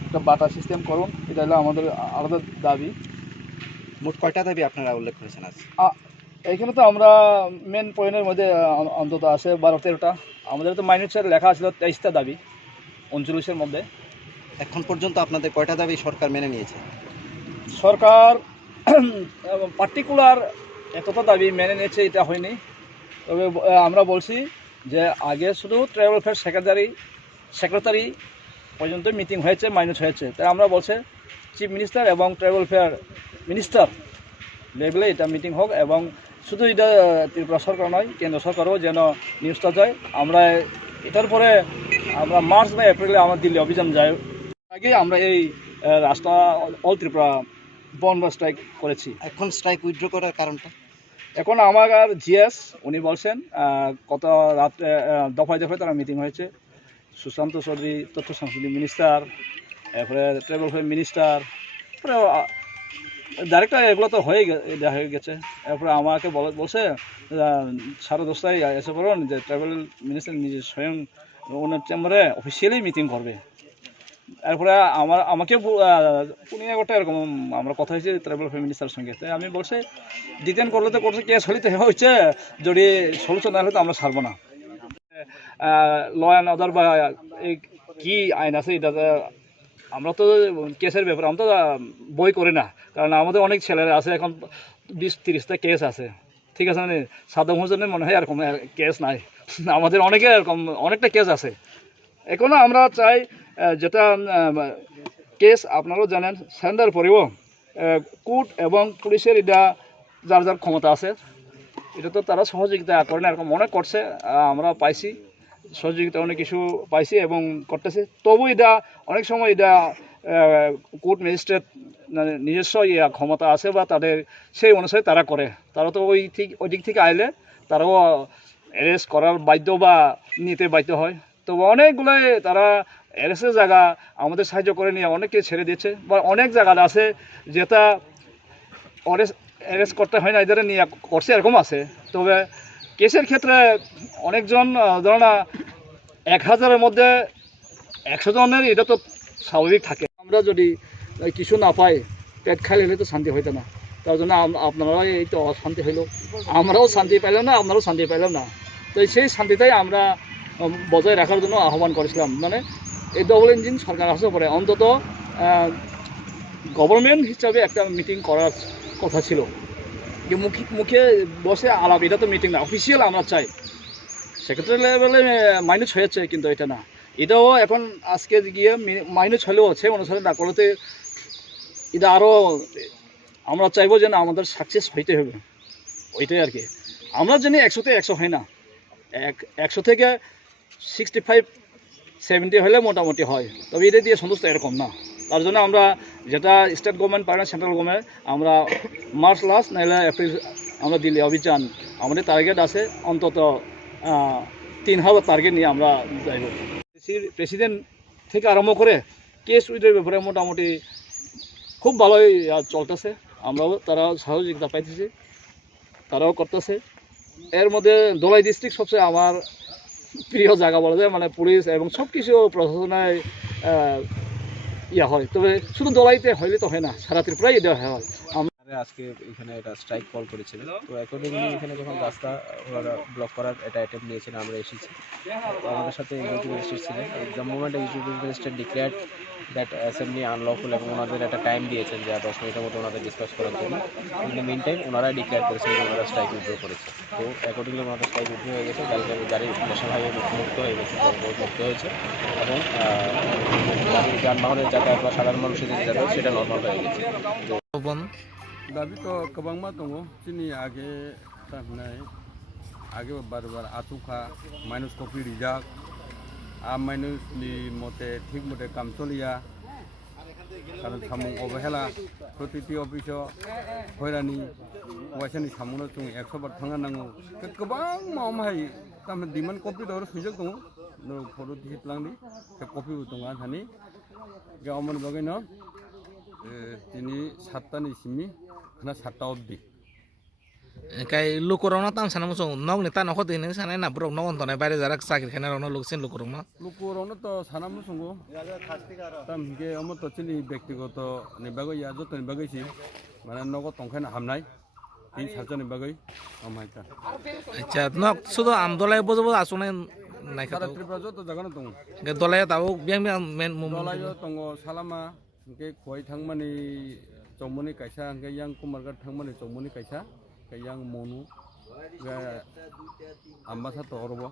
একটা বাটা সিস্টেম করুন এটা হলো আমাদের আলাদা দাবি মোট কয়টা দাবি আপনারা উল্লেখ করেছেন আজ এইখানে তো আমরা মেন পয়েন্টের মধ্যে অন্তত আছে 12-13টা আমাদের তো মাইনুট লেখা ছিল 23টা দাবি 39-এর মধ্যে এখন পর্যন্ত আপনাদের কয়টা দাবি সরকার মেনে নিয়েছে? সরকার পার্টিকুলার এতটা দাবি মেনে নিয়েছে এটা হয়নি। তবে আমরা বলছি যে আগে শুধু ট্রাইবাল ওয়েলফেয়ার সেক্রেটারি পর্যন্ত মিটিং হয়েছে, মাইনাস হয়েছে। তাই আমরা বলছি চিফ মিনিস্টার এবং ট্রাইবাল ওয়েলফেয়ার মিনিস্টার লেভেলে এটা মিটিং হোক, এবং শুধু এটা ত্রিপুরা সরকার নয়, কেন্দ্র সরকারও যেন নিউজটা যায়। আমরা এটার পরে আমরা মার্চ বা এপ্রিলে আমার দিল্লি অভিযান যাই। আগে আমরা এই রাস্তা অল ত্রিপুরা বন্ধ স্ট্রাইক করেছি। এখন স্ট্রাইক উইথড্র করার কারণটা? এখন আমার জিএস উনি বলছেন কত রাত্রে দফায় দফায় তারা মিটিং হয়েছে। সুশান্ত চৌধুরী তথ্য সংস্কৃতি মিনিস্টার, এরপরে ট্রাইবাল ওয়েলফেয়ার মিনিস্টার, তারপরে ডাইরেক্টর, এগুলো তো হয়ে গেছে। এরপরে আমাকে বলছে 10:30টায় এসে পড়ুন, যে ট্রাইবাল মিনিস্টার নিজে স্বয়ং ওনার চেম্বারে অফিসিয়ালি মিটিং করবে। এরপরে আমাকে পুনিয়া গোটা এরকম আমরা কথা হয়েছে ট্রাইবাল ওয়েলফেয়ার মিনিস্টারের সঙ্গে। তাই আমি বলছে ডিটেন করলে তো করছে, কেস হলিতে হচ্ছে, যদি সলিউশন না হলে তো আমরা ছাড়বো না। ল অ্যান্ড অর্ডার বা এই কী আইন আছে এটা আমরা তো কেসের ব্যাপারে আমরা তো বই করি না, কারণ আমাদের অনেক ছেলেরা আছে, এখন 20-30টা কেস আছে। ঠিক আছে, না সাদ্দাম হোসেনের মনে হয় এরকম কেস নাই, আমাদের অনেকে এরকম অনেকটা কেস আছে। এখনও আমরা চাই যেটা কেস আপনারাও জানেন সারেন্ডার পরেও কোর্ট এবং পুলিশের এটা যার যার ক্ষমতা আছে, এটা তো তারা সহযোগিতা করে না, এরকম অনেক করছে, আমরা পাইছি সহযোগিতা, অনেক কিছু পাইছি এবং করতেছে। তবু এটা অনেক সময় এটা কোর্ট ম্যাজিস্ট্রেট নিজস্ব ক্ষমতা আছে বা তাদের সেই অনুসারে তারা করে, তারা তো ওই দিক থেকে আইলে তারাও অ্যারেস্ট করার বাধ্য বা নিতে বাধ্য হয়। তো অনেকগুলোই তারা অ্যারেস্টের জায়গা আমাদের সাহায্য করে নিয়ে অনেককে ছেড়ে দিয়েছে, বা অনেক জায়গা আছে যেটা অ্যারেস্ট করতে হয় না, এদের নিয়ে করছে, এরকম আছে। তবে কেসের ক্ষেত্রে অনেকজন ধরো না 1000-এর মধ্যে 100 জনের এটা তো স্বাভাবিক থাকে। আমরা যদি কিছু না পাই, পেট খাইলে তো শান্তি হইতো না, তার জন্য আপনারাও এই তো অশান্তি হইল, আমরাও শান্তি পাইলাম না, আপনারাও শান্তি পাইলাম না। তো সেই শান্তিটাই আমরা বজায় রাখার জন্য আহ্বান করেছিলাম। মানে এই ডবল ইঞ্জিন সরকার আসার পরে অন্তত গভর্নমেন্ট হিসাবে একটা মিটিং করার কথা ছিল, যে মুখে বসে আলাপ, এটা তো মিটিং না, অফিসিয়াল আমরা চাই। সেক্রেটারি লেভেলে মাইনাস হয়েছে, কিন্তু এটা না, এটাও এখন আজকে গিয়ে মাইনাস হলেও সে অনুসারে না করতে, এটা আরও আমরা চাইবো যেন আমাদের সাকসেস হইতে হবে, ওইটাই আর কি। আমরা জানি 100-তে 100 হয় না, 100 থেকে 65-70 হলে মোটামুটি হয়, তবে এটা দিয়ে সন্তুষ্ট এরকম না। তার জন্য আমরা যেটা স্টেট গভর্নমেন্ট পারে না, সেন্ট্রাল গভর্নমেন্ট, আমরা মার্চ লাস্ট নাহলে এপ্রিল আমরা দিল্লি অভিযান, আমাদের টার্গেট আছে অন্তত 3000 টার্গেট নিয়ে আমরা যাইব। প্রেসিডেন্ট থেকে আরম্ভ করে কেস উইথের ব্যাপারে মোটামুটি খুব ভালোই চলতেছে, আমরাও তারা সহযোগিতা পাইতেছি, তারাও করতেছে। এর মধ্যে দোলাই ডিস্ট্রিক্ট সবচেয়ে আমার প্রিয় জায়গা বলা যায়, মানে পুলিশ এবং সব কিছু প্রশাসনের হয়। তবে শুধু দোলাইতে হইলে তো হয় না, সারা ত্রিপুরাই এটা হয়। আজকে এখানে এটা স্ট্রাইক কল করেছিল, তো অ্যাকর্ডিংলি এখানে যখন রাস্তা ওরা ব্লক করার এটা অ্যাটেম্প নিয়েছিল, আমরা এসেছি। তো আমাদের সাথে এক্সিকিউটিভ ম্যাজিস্ট্রেট ছিলেন। The moment executive magistrate declared that assembly unlawful, এবং ওনাদের একটা টাইম দিয়েছেন যে 10 মিনিটের মতো ওনাদের ডিসকাস করার জন্য। ইন দ্য মিন টাইম ওনারাই ডিক্লেয়ার করেছেন যে ওনারা স্ট্রাইক উইথড্র করেছে। তো অ্যাকর্ডিংলি ওনাদের স্ট্রাইক উইথড্র হয়ে গেছে, গাড়ি ন্যাশনাল হাইওয়ে মুক্ত হয়ে গেছে, মুক্ত হয়েছে, এবং যানবাহনের যাতায়াত বা সাধারণ মানুষের যে যাতায়াত সেটা নর্মাল হয়ে গেছে। दाबी तो गोबांमा दङ जोंनि आगे थानाय आगे बार आथुखा माइनस कपि रिजार्भ माइनसनि मते ठीक मते काम चलिया कारण सामुं अबहेला प्रतिटी अफिसाव हयरानि वाइसानि सामुंनो जों 100 बार थांना नांगौ गोबां मावमाय तारमाने डिमान्ड कपि दङ सुइजों दङ फट' दिखितलांनि कपिबो दङ आंहानि गावमोन बागैनो दिनै 7टानि सिमनि ना 7टा अब्दि kai lukurong tam sana musong nok ni tan okot ini sana na brok nok ontone bare jarak sakit khana rong luksin lukurong তো সানা মুসঙ্গো তাম হিগে অমত চিনি ব্যক্তিগত নিবাগৈ ইয়া যত নিবাগৈছি মানে নগদ টংখানা হামনাই তিন সাতজন নিবাগৈ আমাইতা acha nok sudo amdolai bojo asune naikha Sara Tripura joto jagana dong. ge dolaya tabo biang men Dolayo tongo salama ke khoi thangmani chomoni kaisa ke yang kumargat thangmani chomoni kaisa ke yang monu ga ambasa torbo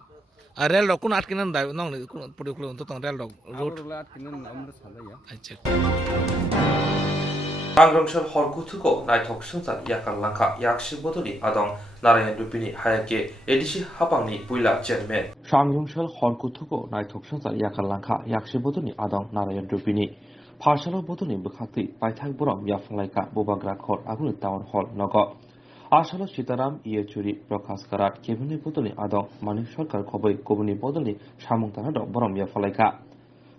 rel rok kun atkinan da nong kun purikul untuk tong rel rok road road kinan amra salaya acha Swrangchati horkutuko naitok sungsan yakal langka yakshi bodoni adong Narayan Rupini hayake edisi hapangni puila chairman Swrangchati horkutuko naitok sungsan yakal langka yakshi bodoni adong Narayan Rupini Phashalo bodoni bukhati paithak borom yaflaika bobagra khor aguni town hall nogo Ashalo Sitaram Iechuri Prakash Karat Kevini bodoni adong Manik Sarkar khoboi kobuni bodoni samung tanado borom yaflaika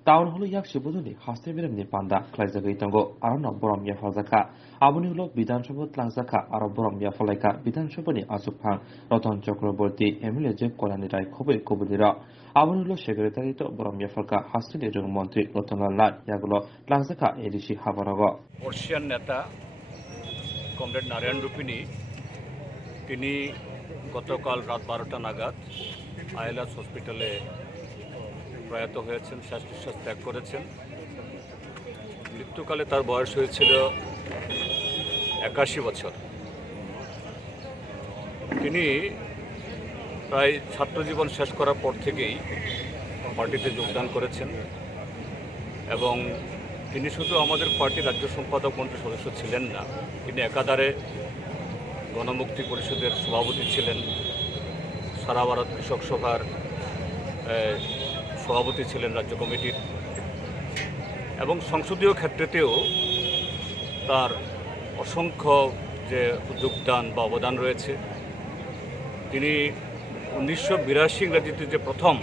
Town hall yakshi bodoni haste beremni panda klaizagai tango arona borom yafalzaka abuni holo bidanshabha tlangzaka aro borom yafalaika bidanshabhani asuphan Ratan Chakraborty MLA Jeb Kolani Rai khoboi kobunira abuni holo secretary to borom yafalka haste rong mantri Ratan Lal yagulo tlangzaka edishi habarago বর্ষিয়ান নেতা comrade Narayan Rupini তিনি গতকাল রাত 12টা নাগাদ eyelash হসপিটালে প্রয়াত হয়েছেন শ্বাস নিঃশ্বাস ত্যাগ করেছেন মৃত্যুকালে তার বয়স হয়েছিল 81 বছর তিনি প্রায় ছাত্রজীবন শেষ করার পর থেকেই পার্টিতে যোগদান করেছেন এবং তিনি শুধু আমাদের পার্টির রাজ্য সম্পাদক মন্ত্রী সদস্য ছিলেন না তিনি একাধারে গণমুক্তি পরিষদের সভাপতি ছিলেন সারা ভারত কৃষক সভার সভাপতি ছিলেন রাজ্য কমিটির এবং সংসদীয় ক্ষেত্রেতেও তার অসংখ্য যে যোগদান বা অবদান রয়েছে তিনি 1982 ইংরেজিতে যে প্রথম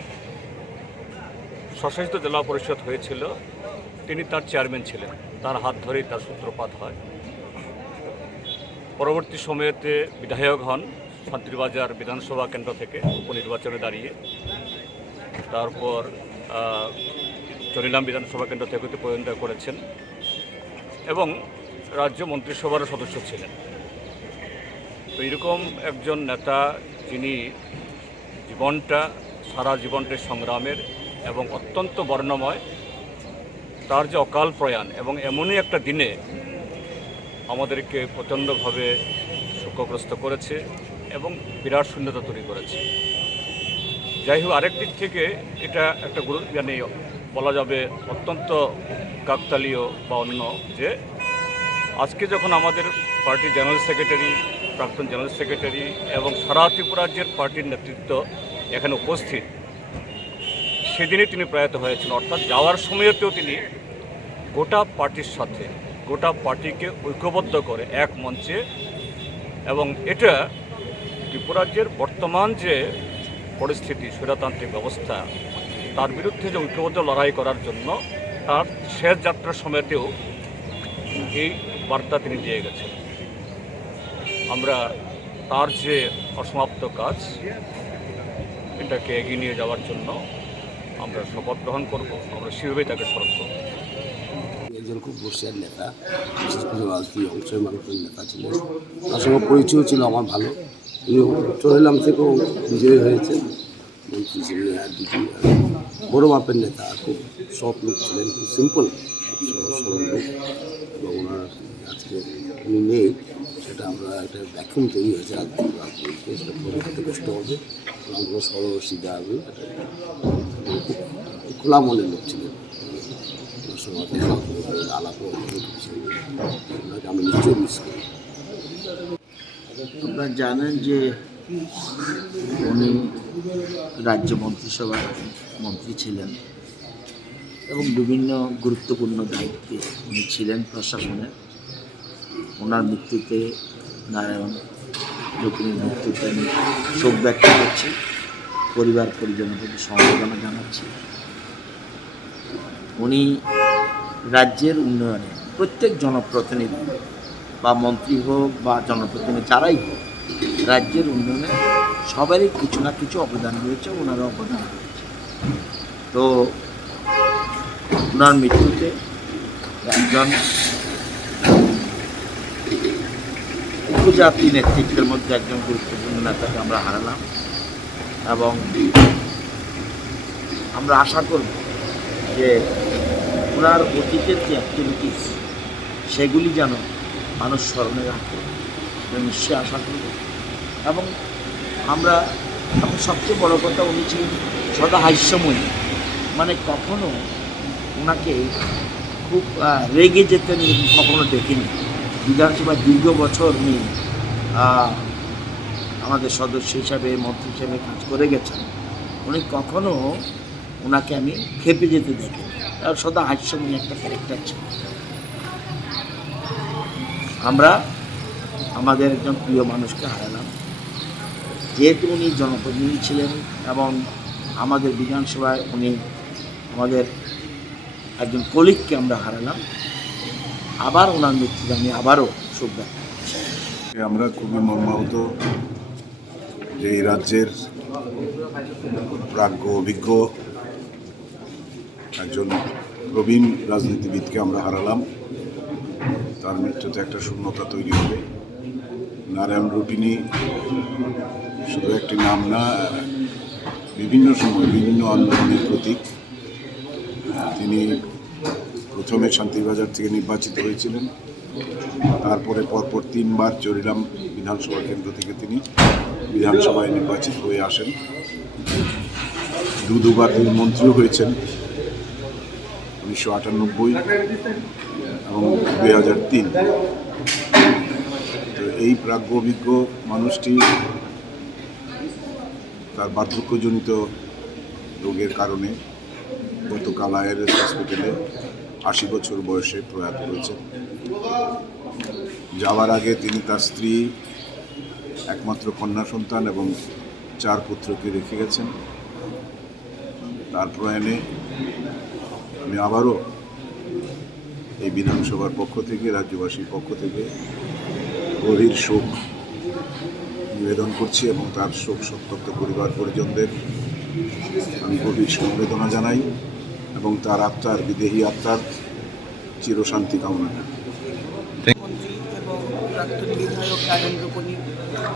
স্বশাসিত জেলা পরিষদ হয়েছিল তিনি তার চেয়ারম্যান ছিলেন তার হাত ধরেই তার সূত্রপাত হয় পরবর্তী সময়েতে বিধায়ক হন শান্তিবাজার বিধানসভা কেন্দ্র থেকে উপনির্বাচনে দাঁড়িয়ে তারপর চরিলাম বিধানসভা কেন্দ্র থেকে প্রতিদ্বন্দ্বিতা করেছেন এবং রাজ্য মন্ত্রিসভার সদস্য ছিলেন তো এরকম একজন নেতা যিনি সারা জীবনটা সংগ্রামের এবং অত্যন্ত বর্ণময় তার যে অকাল প্রয়াণ এবং এমনই একটা দিনে আমাদেরকে প্রচণ্ডভাবে শোকগ্রস্ত করেছে এবং বিরাট শূন্যতা তৈরি করেছে যাই হোক আরেক দিক থেকে এটা একটা বলা যাবে অত্যন্ত কাকতালীয় বা অন্য যে আজকে যখন আমাদের পার্টির জেনারেল সেক্রেটারি প্রাক্তন জেনারেল সেক্রেটারি এবং সারা ত্রিপুরা রাজ্যের পার্টির নেতৃত্ব এখানে উপস্থিত সেদিনই তিনি প্রয়াত হয়েছেন অর্থাৎ যাওয়ার সময়তেও তিনি গোটা পার্টির সাথে গোটা পার্টিকে ঐক্যবদ্ধ করে এক মঞ্চে এবং এটা ত্রিপুরা রাজ্যের বর্তমান যে পরিস্থিতি স্বৈরতান্ত্রিক ব্যবস্থা তার বিরুদ্ধে যে ঐক্যবদ্ধ লড়াই করার জন্য তার শেষ যাত্রার সময়তেও এই বার্তা তিনি দিয়ে গেছেন আমরা তার যে অসমাপ্ত কাজ এটাকে এগিয়ে নিয়ে যাওয়ার জন্য আমরা শপথ গ্রহণ করব আমরা সেভাবেই তাকে স্মরণ করব একজন খুব বর্ষিয়ার নেতা বিশেষ করে রাজনীতি অংশের মানুষের নেতা ছিলেন তার সঙ্গে পরিচয় ছিল আমার ভালো উনি চরিলাম থেকেও বিজয়ী হয়েছেন মন্ত্রী ছিলেন আর দুটি বড় মাপের নেতা খুব সৎ লোক ছিলেন খুব সিম্পল সরল লোক এবং ওনার আজকে উনি নেই সেটা আমরা একটা ভ্যাকুম তৈরি হয়েছে রাজনীতিতে সেটা পুরো করতে কষ্ট হবে আমরা সরল সিধা হবে খুব খোলা মনের লোক ছিলেন সমাজে আলাপও আমি নিশ্চয়ই মিস করি আপনারা জানেন যে উনি রাজ্য মন্ত্রিসভার মন্ত্রী ছিলেন এবং বিভিন্ন গুরুত্বপূর্ণ দায়িত্বে উনি ছিলেন প্রশাসনে ওনার মৃত্যুতে নারায়ণ রূপিণীর মৃত্যুতে আমি শোক ব্যক্ত করছি পরিবার পরিজনের প্রতি সমবেদনা জানাচ্ছি উনি রাজ্যের উন্নয়নে প্রত্যেক জনপ্রতিনিধি বা মন্ত্রী হোক বা জনপ্রতিনিধি যারাই হোক রাজ্যের উন্নয়নে সবারই কিছু না কিছু অবদান রয়েছে ওনারও অবদান রয়েছে তো ওনার মৃত্যুতে একজন উপজাতি নেতৃত্বের মধ্যে একজন গুরুত্বপূর্ণ নেতাকে আমরা হারালাম এবং আমরা আশা করব যে ওনার অতীতের যে অ্যাক্টিভিটিস সেগুলি যেন মানুষ স্মরণে রাখে, নিশ্চয়ই আশা করব। এবং আমরা সবচেয়ে বড় কথা, উনি ছিলেন সদা হাস্যময়ী, মানে কখনো ওনাকে খুব রেগে যেতেন কখনো দেখিনি। বিধানসভায় দীর্ঘ বছর উনি আমাদের সদস্য হিসাবে, মন্ত্রী হিসাবে কাজ করে গেছেন। উনি কখনো ওনাকে আমি খেপে যেতে দেখি, তার সদা হাস্যময়ী একটা ক্যারেক্টার ছিল। আমরা আমাদের একজন প্রিয় মানুষকে হারালাম। যেহেতু উনি জনপ্রতিনিধি ছিলেন এবং আমাদের বিধানসভায় উনি আমাদের একজন কলিগকে আমরা হারালাম, আবার ওনার মৃত্যুতে আমি আবারও শোক ব্যক্ত করছি। আমরা খুবই মর্মাহত যে এই রাজ্যের প্রাজ্ঞ অভিজ্ঞ একজন প্রবীণ রাজনীতিবিদকে আমরা হারালাম। তার মৃত্যুতে একটা শূন্যতা তৈরি হবে। নারায়ণ রুটিনি শুধু একটি নাম না, বিভিন্ন সময় বিভিন্ন আন্দোলনের প্রতীক। তিনি প্রথমে শান্তিবাজার থেকে নির্বাচিত হয়েছিলেন, তারপরে পরপর 3 বার চরিলাম বিধানসভা কেন্দ্র থেকে তিনি বিধানসভায় নির্বাচিত হয়ে আসেন। দুবার তিনি মন্ত্রীও হয়েছেন, 1998 এবং 2003। তো এই প্রাজ্ঞ অভিজ্ঞ মানুষটি তার বার্ধক্যজনিত রোগের কারণে গতকাল আইআরএস হসপিটালে 80 বছর বয়সে প্রয়াত হয়েছেন। যাওয়ার আগে তিনি তার স্ত্রী, একমাত্র কন্যা সন্তান এবং 4 পুত্রকে রেখে গেছেন। তার প্রয়াণে আমি আবারও এই বিধানসভার পক্ষ থেকে, রাজ্যবাসীর পক্ষ থেকে গভীর শোক নিবেদন করছি এবং তার শোক সন্তপ্ত পরিবার পরিজনদের আমি গভীর সমবেদনা জানাই এবং তার আত্মার, বিদেহী আত্মার চিরশান্তি কামনা করি। মন্ত্রী এবং প্রাক্তন বিধায়ক নারায়ণ রুটিনি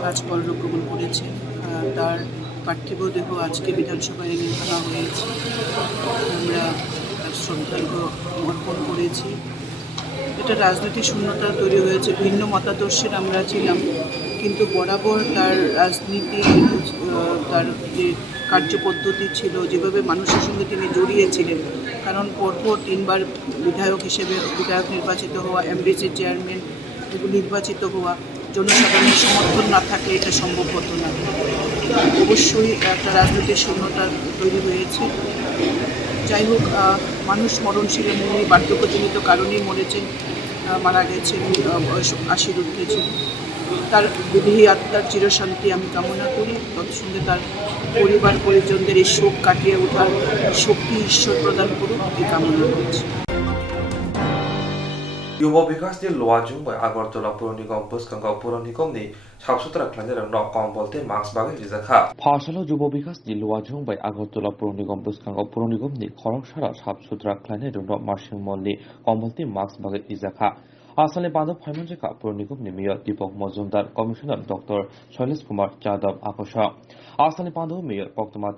আজ পরলোকগমন করেছেন। তার পার্থিব দেহ আজকে বিধানসভায় এনে আনা হয়েছে। আমরা তার শ্রদ্ধার্ঘ অর্পণ করেছি। এটা রাজনৈতিক শূন্যতা তৈরি হয়েছে, ভিন্ন মতাদর্শের আমরা ছিলাম, কিন্তু বরাবর তার রাজনীতি, তার যে কার্যপদ্ধতি ছিল, যেভাবে মানুষের সঙ্গে তিনি জড়িয়েছিলেন, কারণ পরপর 3 বার বিধায়ক নির্বাচিত হওয়া, এমডিসি চেয়ারম্যান নির্বাচিত হওয়া, জনসাধারণের সমর্থন না থাকলে এটা সম্ভব হতো না। অবশ্যই একটা রাজনৈতিক শূন্যতা তৈরি হয়েছে। যাই হোক, মানুষ মরণশীল, উনি বার্ধক্যজনিত কারণেই মারা গেছেন, 80 ঊর্ধ্বে ছিল। তার বিদেহী আত্মার চিরশান্তি আমি কামনা করি। তৎসঙ্গে তার পরিবার পরিজনদের এই শোক কাটিয়ে ওঠার শক্তি ঈশ্বর প্রদান করুক, এই কামনা করছি। युवा विकास नि लुवाजुं बै आगरतला पौर निगम बसकांगा पौर निगम नि साफसुथरा खालामनाय न कम्बलते मास्क बागै रिजाखा फासलो युवा विकास नि लुवाजुं बै आगरतला पौर निगम बसकांगा पौर निगम नि खरगसारा साफसुथरा खालामनाय न मार्शिं मल नि कम्बलते मास्क बागै रिजाखा आसामनि बांधव फाइमनजेखा पौर निगम नि मेयर दीपक मजुमदार, कमिशनार डॉक्टर शैलेश कुमार यादव आकर्षक आसामनि बांधव मेयर कोक्तमा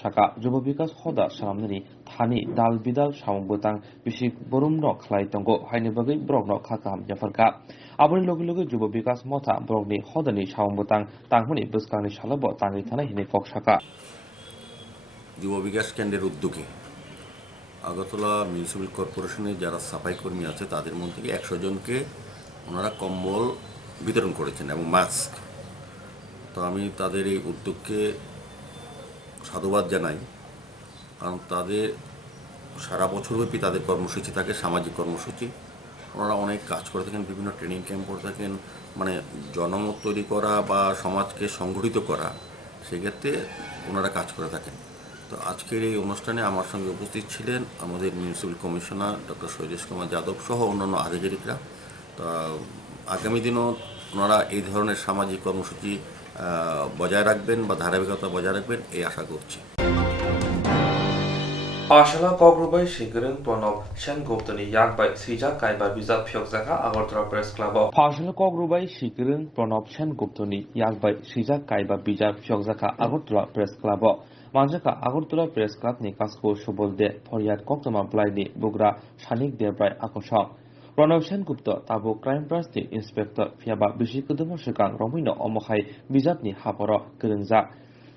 शाखा युवा विकास हदा सामनानि थानी दाल बिदाल सामं बोतां बिसि बरुम न खलाय दंगो हायनि बागै ब्रग न खाकाम जाफरका आबनि लगे लगे युवा विकास मथा ब्रगनि हदानि सामं बोतां तांगमनि बसकांनि सालाबो तांगि थानाय हिनि कक शाखा युवा विकास केंद्रेर उद्योगे আগরতলা মিউনিসিপ্যাল কর্পোরেশনে যারা সাফাই কর্মী আছে তাদের মধ্যে 100 জনকে ওনারা কম্বল বিতরণ করেছেন এবং মাস্ক। তো আমি তাদের এই উদ্যোগকে সাধুবাদ জানাই, কারণ তাদের সারা বছরব্যাপী তাদের কর্মসূচি থাকে, সামাজিক কর্মসূচি। ওনারা অনেক কাজ করে থাকেন, বিভিন্ন ট্রেনিং ক্যাম্প করে থাকেন, মানে জনমত তৈরি করা বা সমাজকে সংগঠিত করা, সেক্ষেত্রে ওনারা কাজ করে থাকেন। তো আজকের এই অনুষ্ঠানে আমার সঙ্গে উপস্থিত ছিলেন আমাদের municipal commissioner doctor Shailesh Kumar Yadav সহ অন্যান্য আধিকারিকরা। তো আগামী দিনও ওনারা এই ধরনের সামাজিক কর্মসূচি বজায় রাখবেন বা ধারাবাহিকতা বজায় রাখবেন এই আশা করছি। आशला कग्रुबाई शिगरन प्रणब सेनगुप्तनि यागबाय सिजा कायबा बिजाब फियकजाखा आगरतला प्रेस क्लाब आशला कग्रुबाई शिगरन प्रणब सेनगुप्तनि यागबाय सिजा कायबा बिजाब फियकजाखा Agartala press club Manjaka Agortula Press Club ni Kasko Shobolde Phoriat Koktwma Blaini Bugra Shanik Debrai Akosha Ronald Gupta Tabu Crime Branch ni Inspector Fiaba Bishikudumo Shikang Romino Omohai Bijatni Haporo Gerengja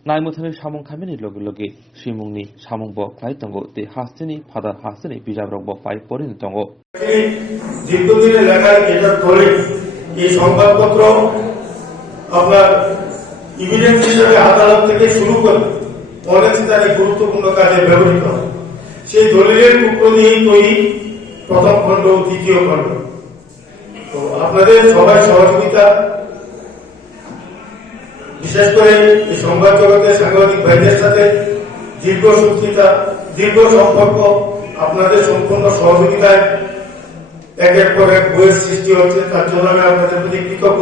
Naimutani Shamong Kamini Logi Shimungni Shamongbo Klaitongo de Hastini Father Hastini Bijabrogbo 5 Porin Tongo দীর্ঘদিনের লেখায় এটা ধরে এই সংবাদপত্র আপনার evidence হিসেবে আদালত থেকে শুরু করে অনেক স্থানে গুরুত্বপূর্ণ কাজে ব্যবহৃত হয় সেই দলিলের টুকরো নিয়েই তৈরি প্রথম খণ্ড দ্বিতীয় খণ্ড তো আপনাদের সবাই সহযোগিতা বিশেষ করে এই সংবাদ জগতের সাংবাদিক ভাইদের সাথে দীর্ঘ সূত্রিতা দীর্ঘ সম্পর্ক আপনাদের সম্পূর্ণ সহযোগিতায় একের পর এক বইয়ের সৃষ্টি হচ্ছে তার জন্য আমি আপনাদের প্রতি কৃতজ্ঞ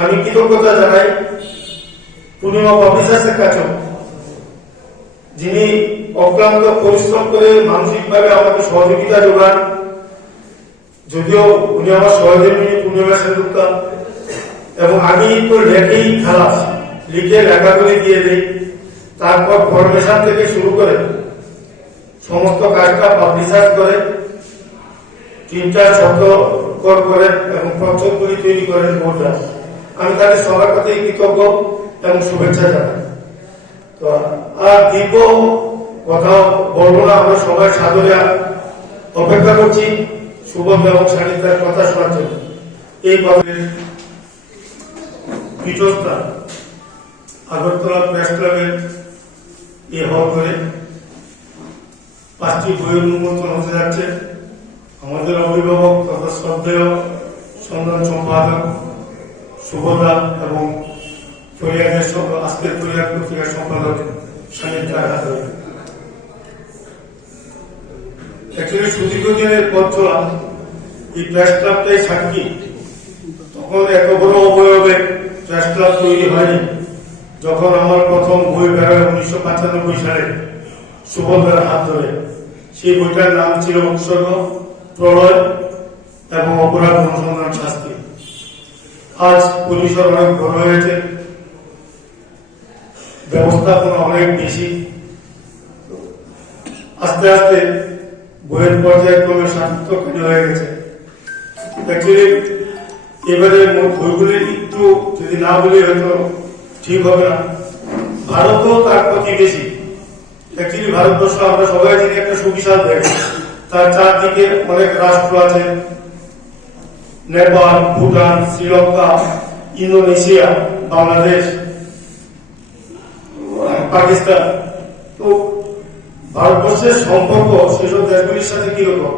আমি কৃতজ্ঞতা জানাই পূর্ণিমা অফিসার্সের কাছেও যিনি অক্লান্ত পরিশ্রম করে মানসিকভাবে আমাকে সহযোগিতা যোগান যদিও উনি আমার সহধর্মী পূর্ণিমা সেনগুপ্তা এবং আমি তো লেখেই খালাস লিখে লেখাগুলি দিয়ে দিই তারপর ফরমেশন থেকে শুরু করে সমস্ত কাজটা পাবলিশার করে তিনটা শব্দ করেন এবং প্রচ্ছদগুলি তৈরি করেন বোর্ডরা আমি তাদের সবার কাছেই কৃতজ্ঞ এবং শুভেচ্ছা জানাই তো আর দীর্ঘ কথা বলবো না আমরা সবাই সাদরে অপেক্ষা করছি সুবোধ এবং সানিতার কথা শোনার জন্য এই কথার পীঠস্থান আগরতলা প্রেস ক্লাবের এই হল করে 5টি বইয়ের উন্মোচন হতে যাচ্ছে আমাদের অভিভাবক তথা শ্রদ্ধেয় সংগ্রাম সম্পাদক সুভদ্রা এবং ফরিয়াদের আজকের ফরিয়াদ পত্রিকার সম্পাদক সানিতার হাতে অ্যাকচুয়ালি সুদীর্ঘ দিনের পথ চলা এই প্রেস ক্লাবটাই সাক্ষী তখন এত বড় অবয়বে প্রেস ক্লাব তৈরি হয়নি যখন আমার প্রথম বই বেরোয় 1995 সালে সুভদ্রার হাত ধরে সেই বইটার নাম ছিল উৎসর্গ প্রলয় এবং অপরাধ অনুসন্ধান শাস্তি আজ পরিসর অনেক বড় হয়েছে ব্যবস্থাপনা অনেক বেশি আস্তে আস্তে বইয়ের পর্যায়ক্রমে সার্থককারী হয়ে গেছে অ্যাকচুয়ালি এবারে বইগুলি একটু যদি না বলি হয়তো ঠিক হবে না ভারতও তার প্রতিবেশী অ্যাকচুয়ালি ভারতবর্ষ আমরা সবাই জানি একটা সুবিশাল দেশ তার চারদিকে অনেক রাষ্ট্র আছে নেপাল ভুটান শ্রীলঙ্কা ইন্দোনেশিয়া বাংলাদেশ পাকিস্তান তো ভারতবর্ষের সম্পর্ক সেসব দেশগুলির সাথে কিরকম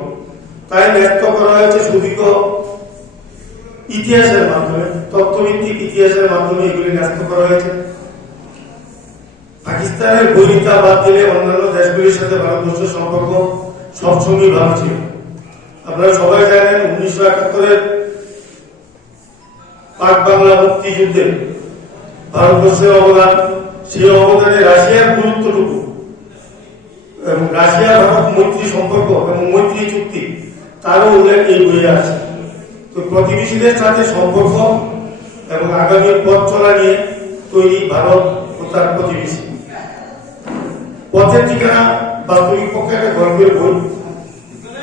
তাই ন্যস্ত করা হয়েছে সুদীর্ঘ ইতিহাসের মাধ্যমে তথ্যভিত্তিক ইতিহাসের মাধ্যমে এগুলি ন্যস্ত করা হয়েছে পাকিস্তানের বৈরিতা বাদ দিলে অন্যান্য দেশগুলির সাথে ভারতবর্ষের সম্পর্ক সবসময় ভালো ছিল আপনারা সবাই জানেন 1971-এর পাক বাংলা মুক্তিযুদ্ধে ভারতবর্ষের অবদান সেই অবদানে রাশিয়ার গুরুত্বটুকু এবং রাশিয়া ভারত মৈত্রী সম্পর্ক এবং মৈত্রী চুক্তি তারও উল্লেখ এই বইয়ে আছে তো প্রতিবেশীদের সাথে সম্পর্ক এবং আগামী পথ চলা নিয়ে তৈরি ভারত ও তার প্রতিবেশী পথের ঠিকানা বাস্তবিক পক্ষে একটা গল্পের বই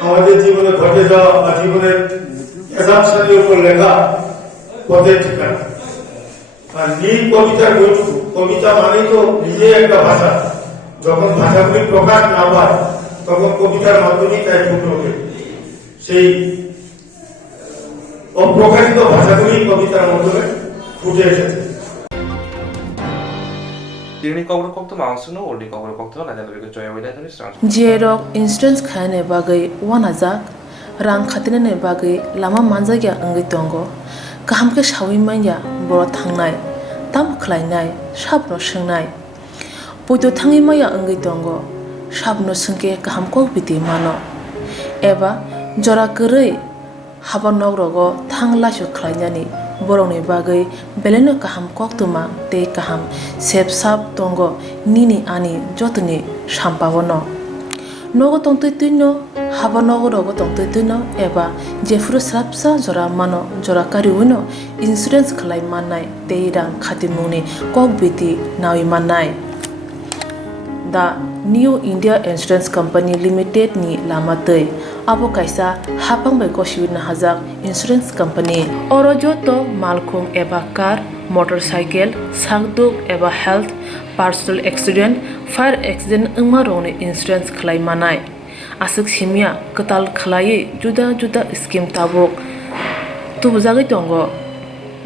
আমাদের জীবনে ঘটে যাওয়া বা জীবনের অ্যাসাম্পশনের উপর লেখা পথের ঠিকানা আর নীল কবিতার বইটুকু কবিতা মানেই তো নিজে একটা ভাষা যখন ভাষাগুলি প্রকাশ না পায় তখন কবিতার মাধ্যমেই তাই ফুটে ওঠে সেই অপ্রকাশিত ভাষাগুলি কবিতার মাধ্যমে ফুটে এসেছে Jerok insurance khane bagai wanajak rang khatinane bagai lama manjagya angai tongo kaham ke shawi manya boro thangnai tam khlainai sabno swngnai poito thangi maya angai tongo sabno sungke kaham ko biti mano eba jora korei habanok rogo thanglashu khlainani borongni bagai beleno kaham koktwma tei kaham sepsap tongo nini ani jotoni sampavono nogo tongtoi tuino habanogo rogo tongtoi tuino eba jefru srapsa jora mano jora kariuno insurance khlai mannai tei rang khatimuni kokbiti nawi mannai the New India Insurance Company Limited ni lamatei abo kaisa hapang bai koshiwin hajak insurance company oro joto malkhung eba car motorcycle sakduk eba health personal accident fire accident ungma rongni insurance khlai manai asuk simia katal khlai juda juda scheme tabok tubujagi tongo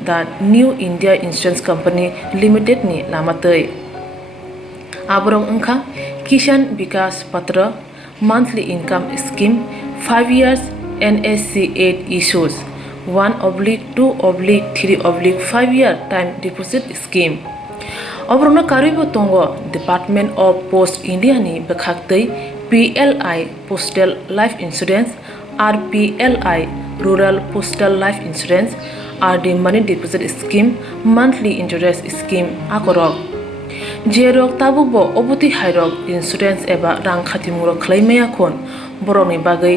the New India Insurance Company Limited ni lamatei abrong ungkha Kishan Vikas Patra monthly income scheme 5 years NSC 8 issues 1/2/3/5 year time deposit scheme obrona karibo tongo Department of Post India ni bekhaktei PLI Postal Life Insurance RPLI Rural Postal Life Insurance RD Money Deposit Scheme monthly interest scheme akorok jerok tabubo obuti hairok insurance eba rang khatimuro khlaimaya khon boroni bagai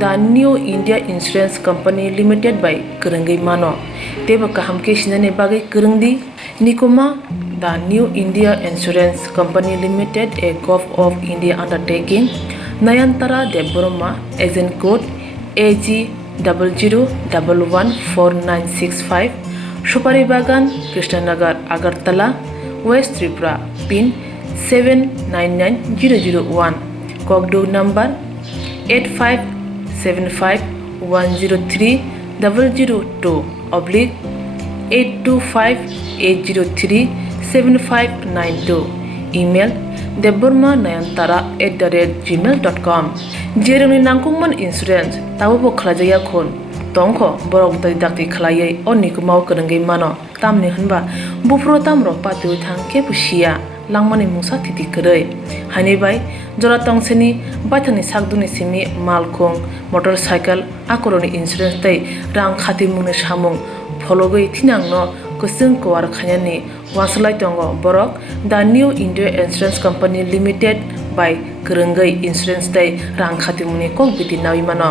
the New India Insurance Company Limited by Kurungi mano teba kahamke sinane bagai kurungdi nikoma the New India Insurance Company Limited a Gulf of India undertaking Nayantara Deboroma agent code AG 00114965 Shupari Bagan Krishnanagar Agartala West Tripura pin 799001 Kokborok number 8575102825-825-803-7592 email debormanayantara@gmail.com jeroni nangkungman insurance tabubo khlajaya khon tongkho borok dai dakti khlaiei onikmau kurungi mano tamni hunba bufro tamro patu thangke pusia langmani musa thiti krei hani bai jora tongseni bathani sakduni simi malkhong motorcycle akoroni insurance tai rang khati mune samung phologoi thinangno kusung kwar khanyani waslai tongo borok the New India Insurance Company Limited by kurungai insurance tai rang khati mune kok biti nawi mano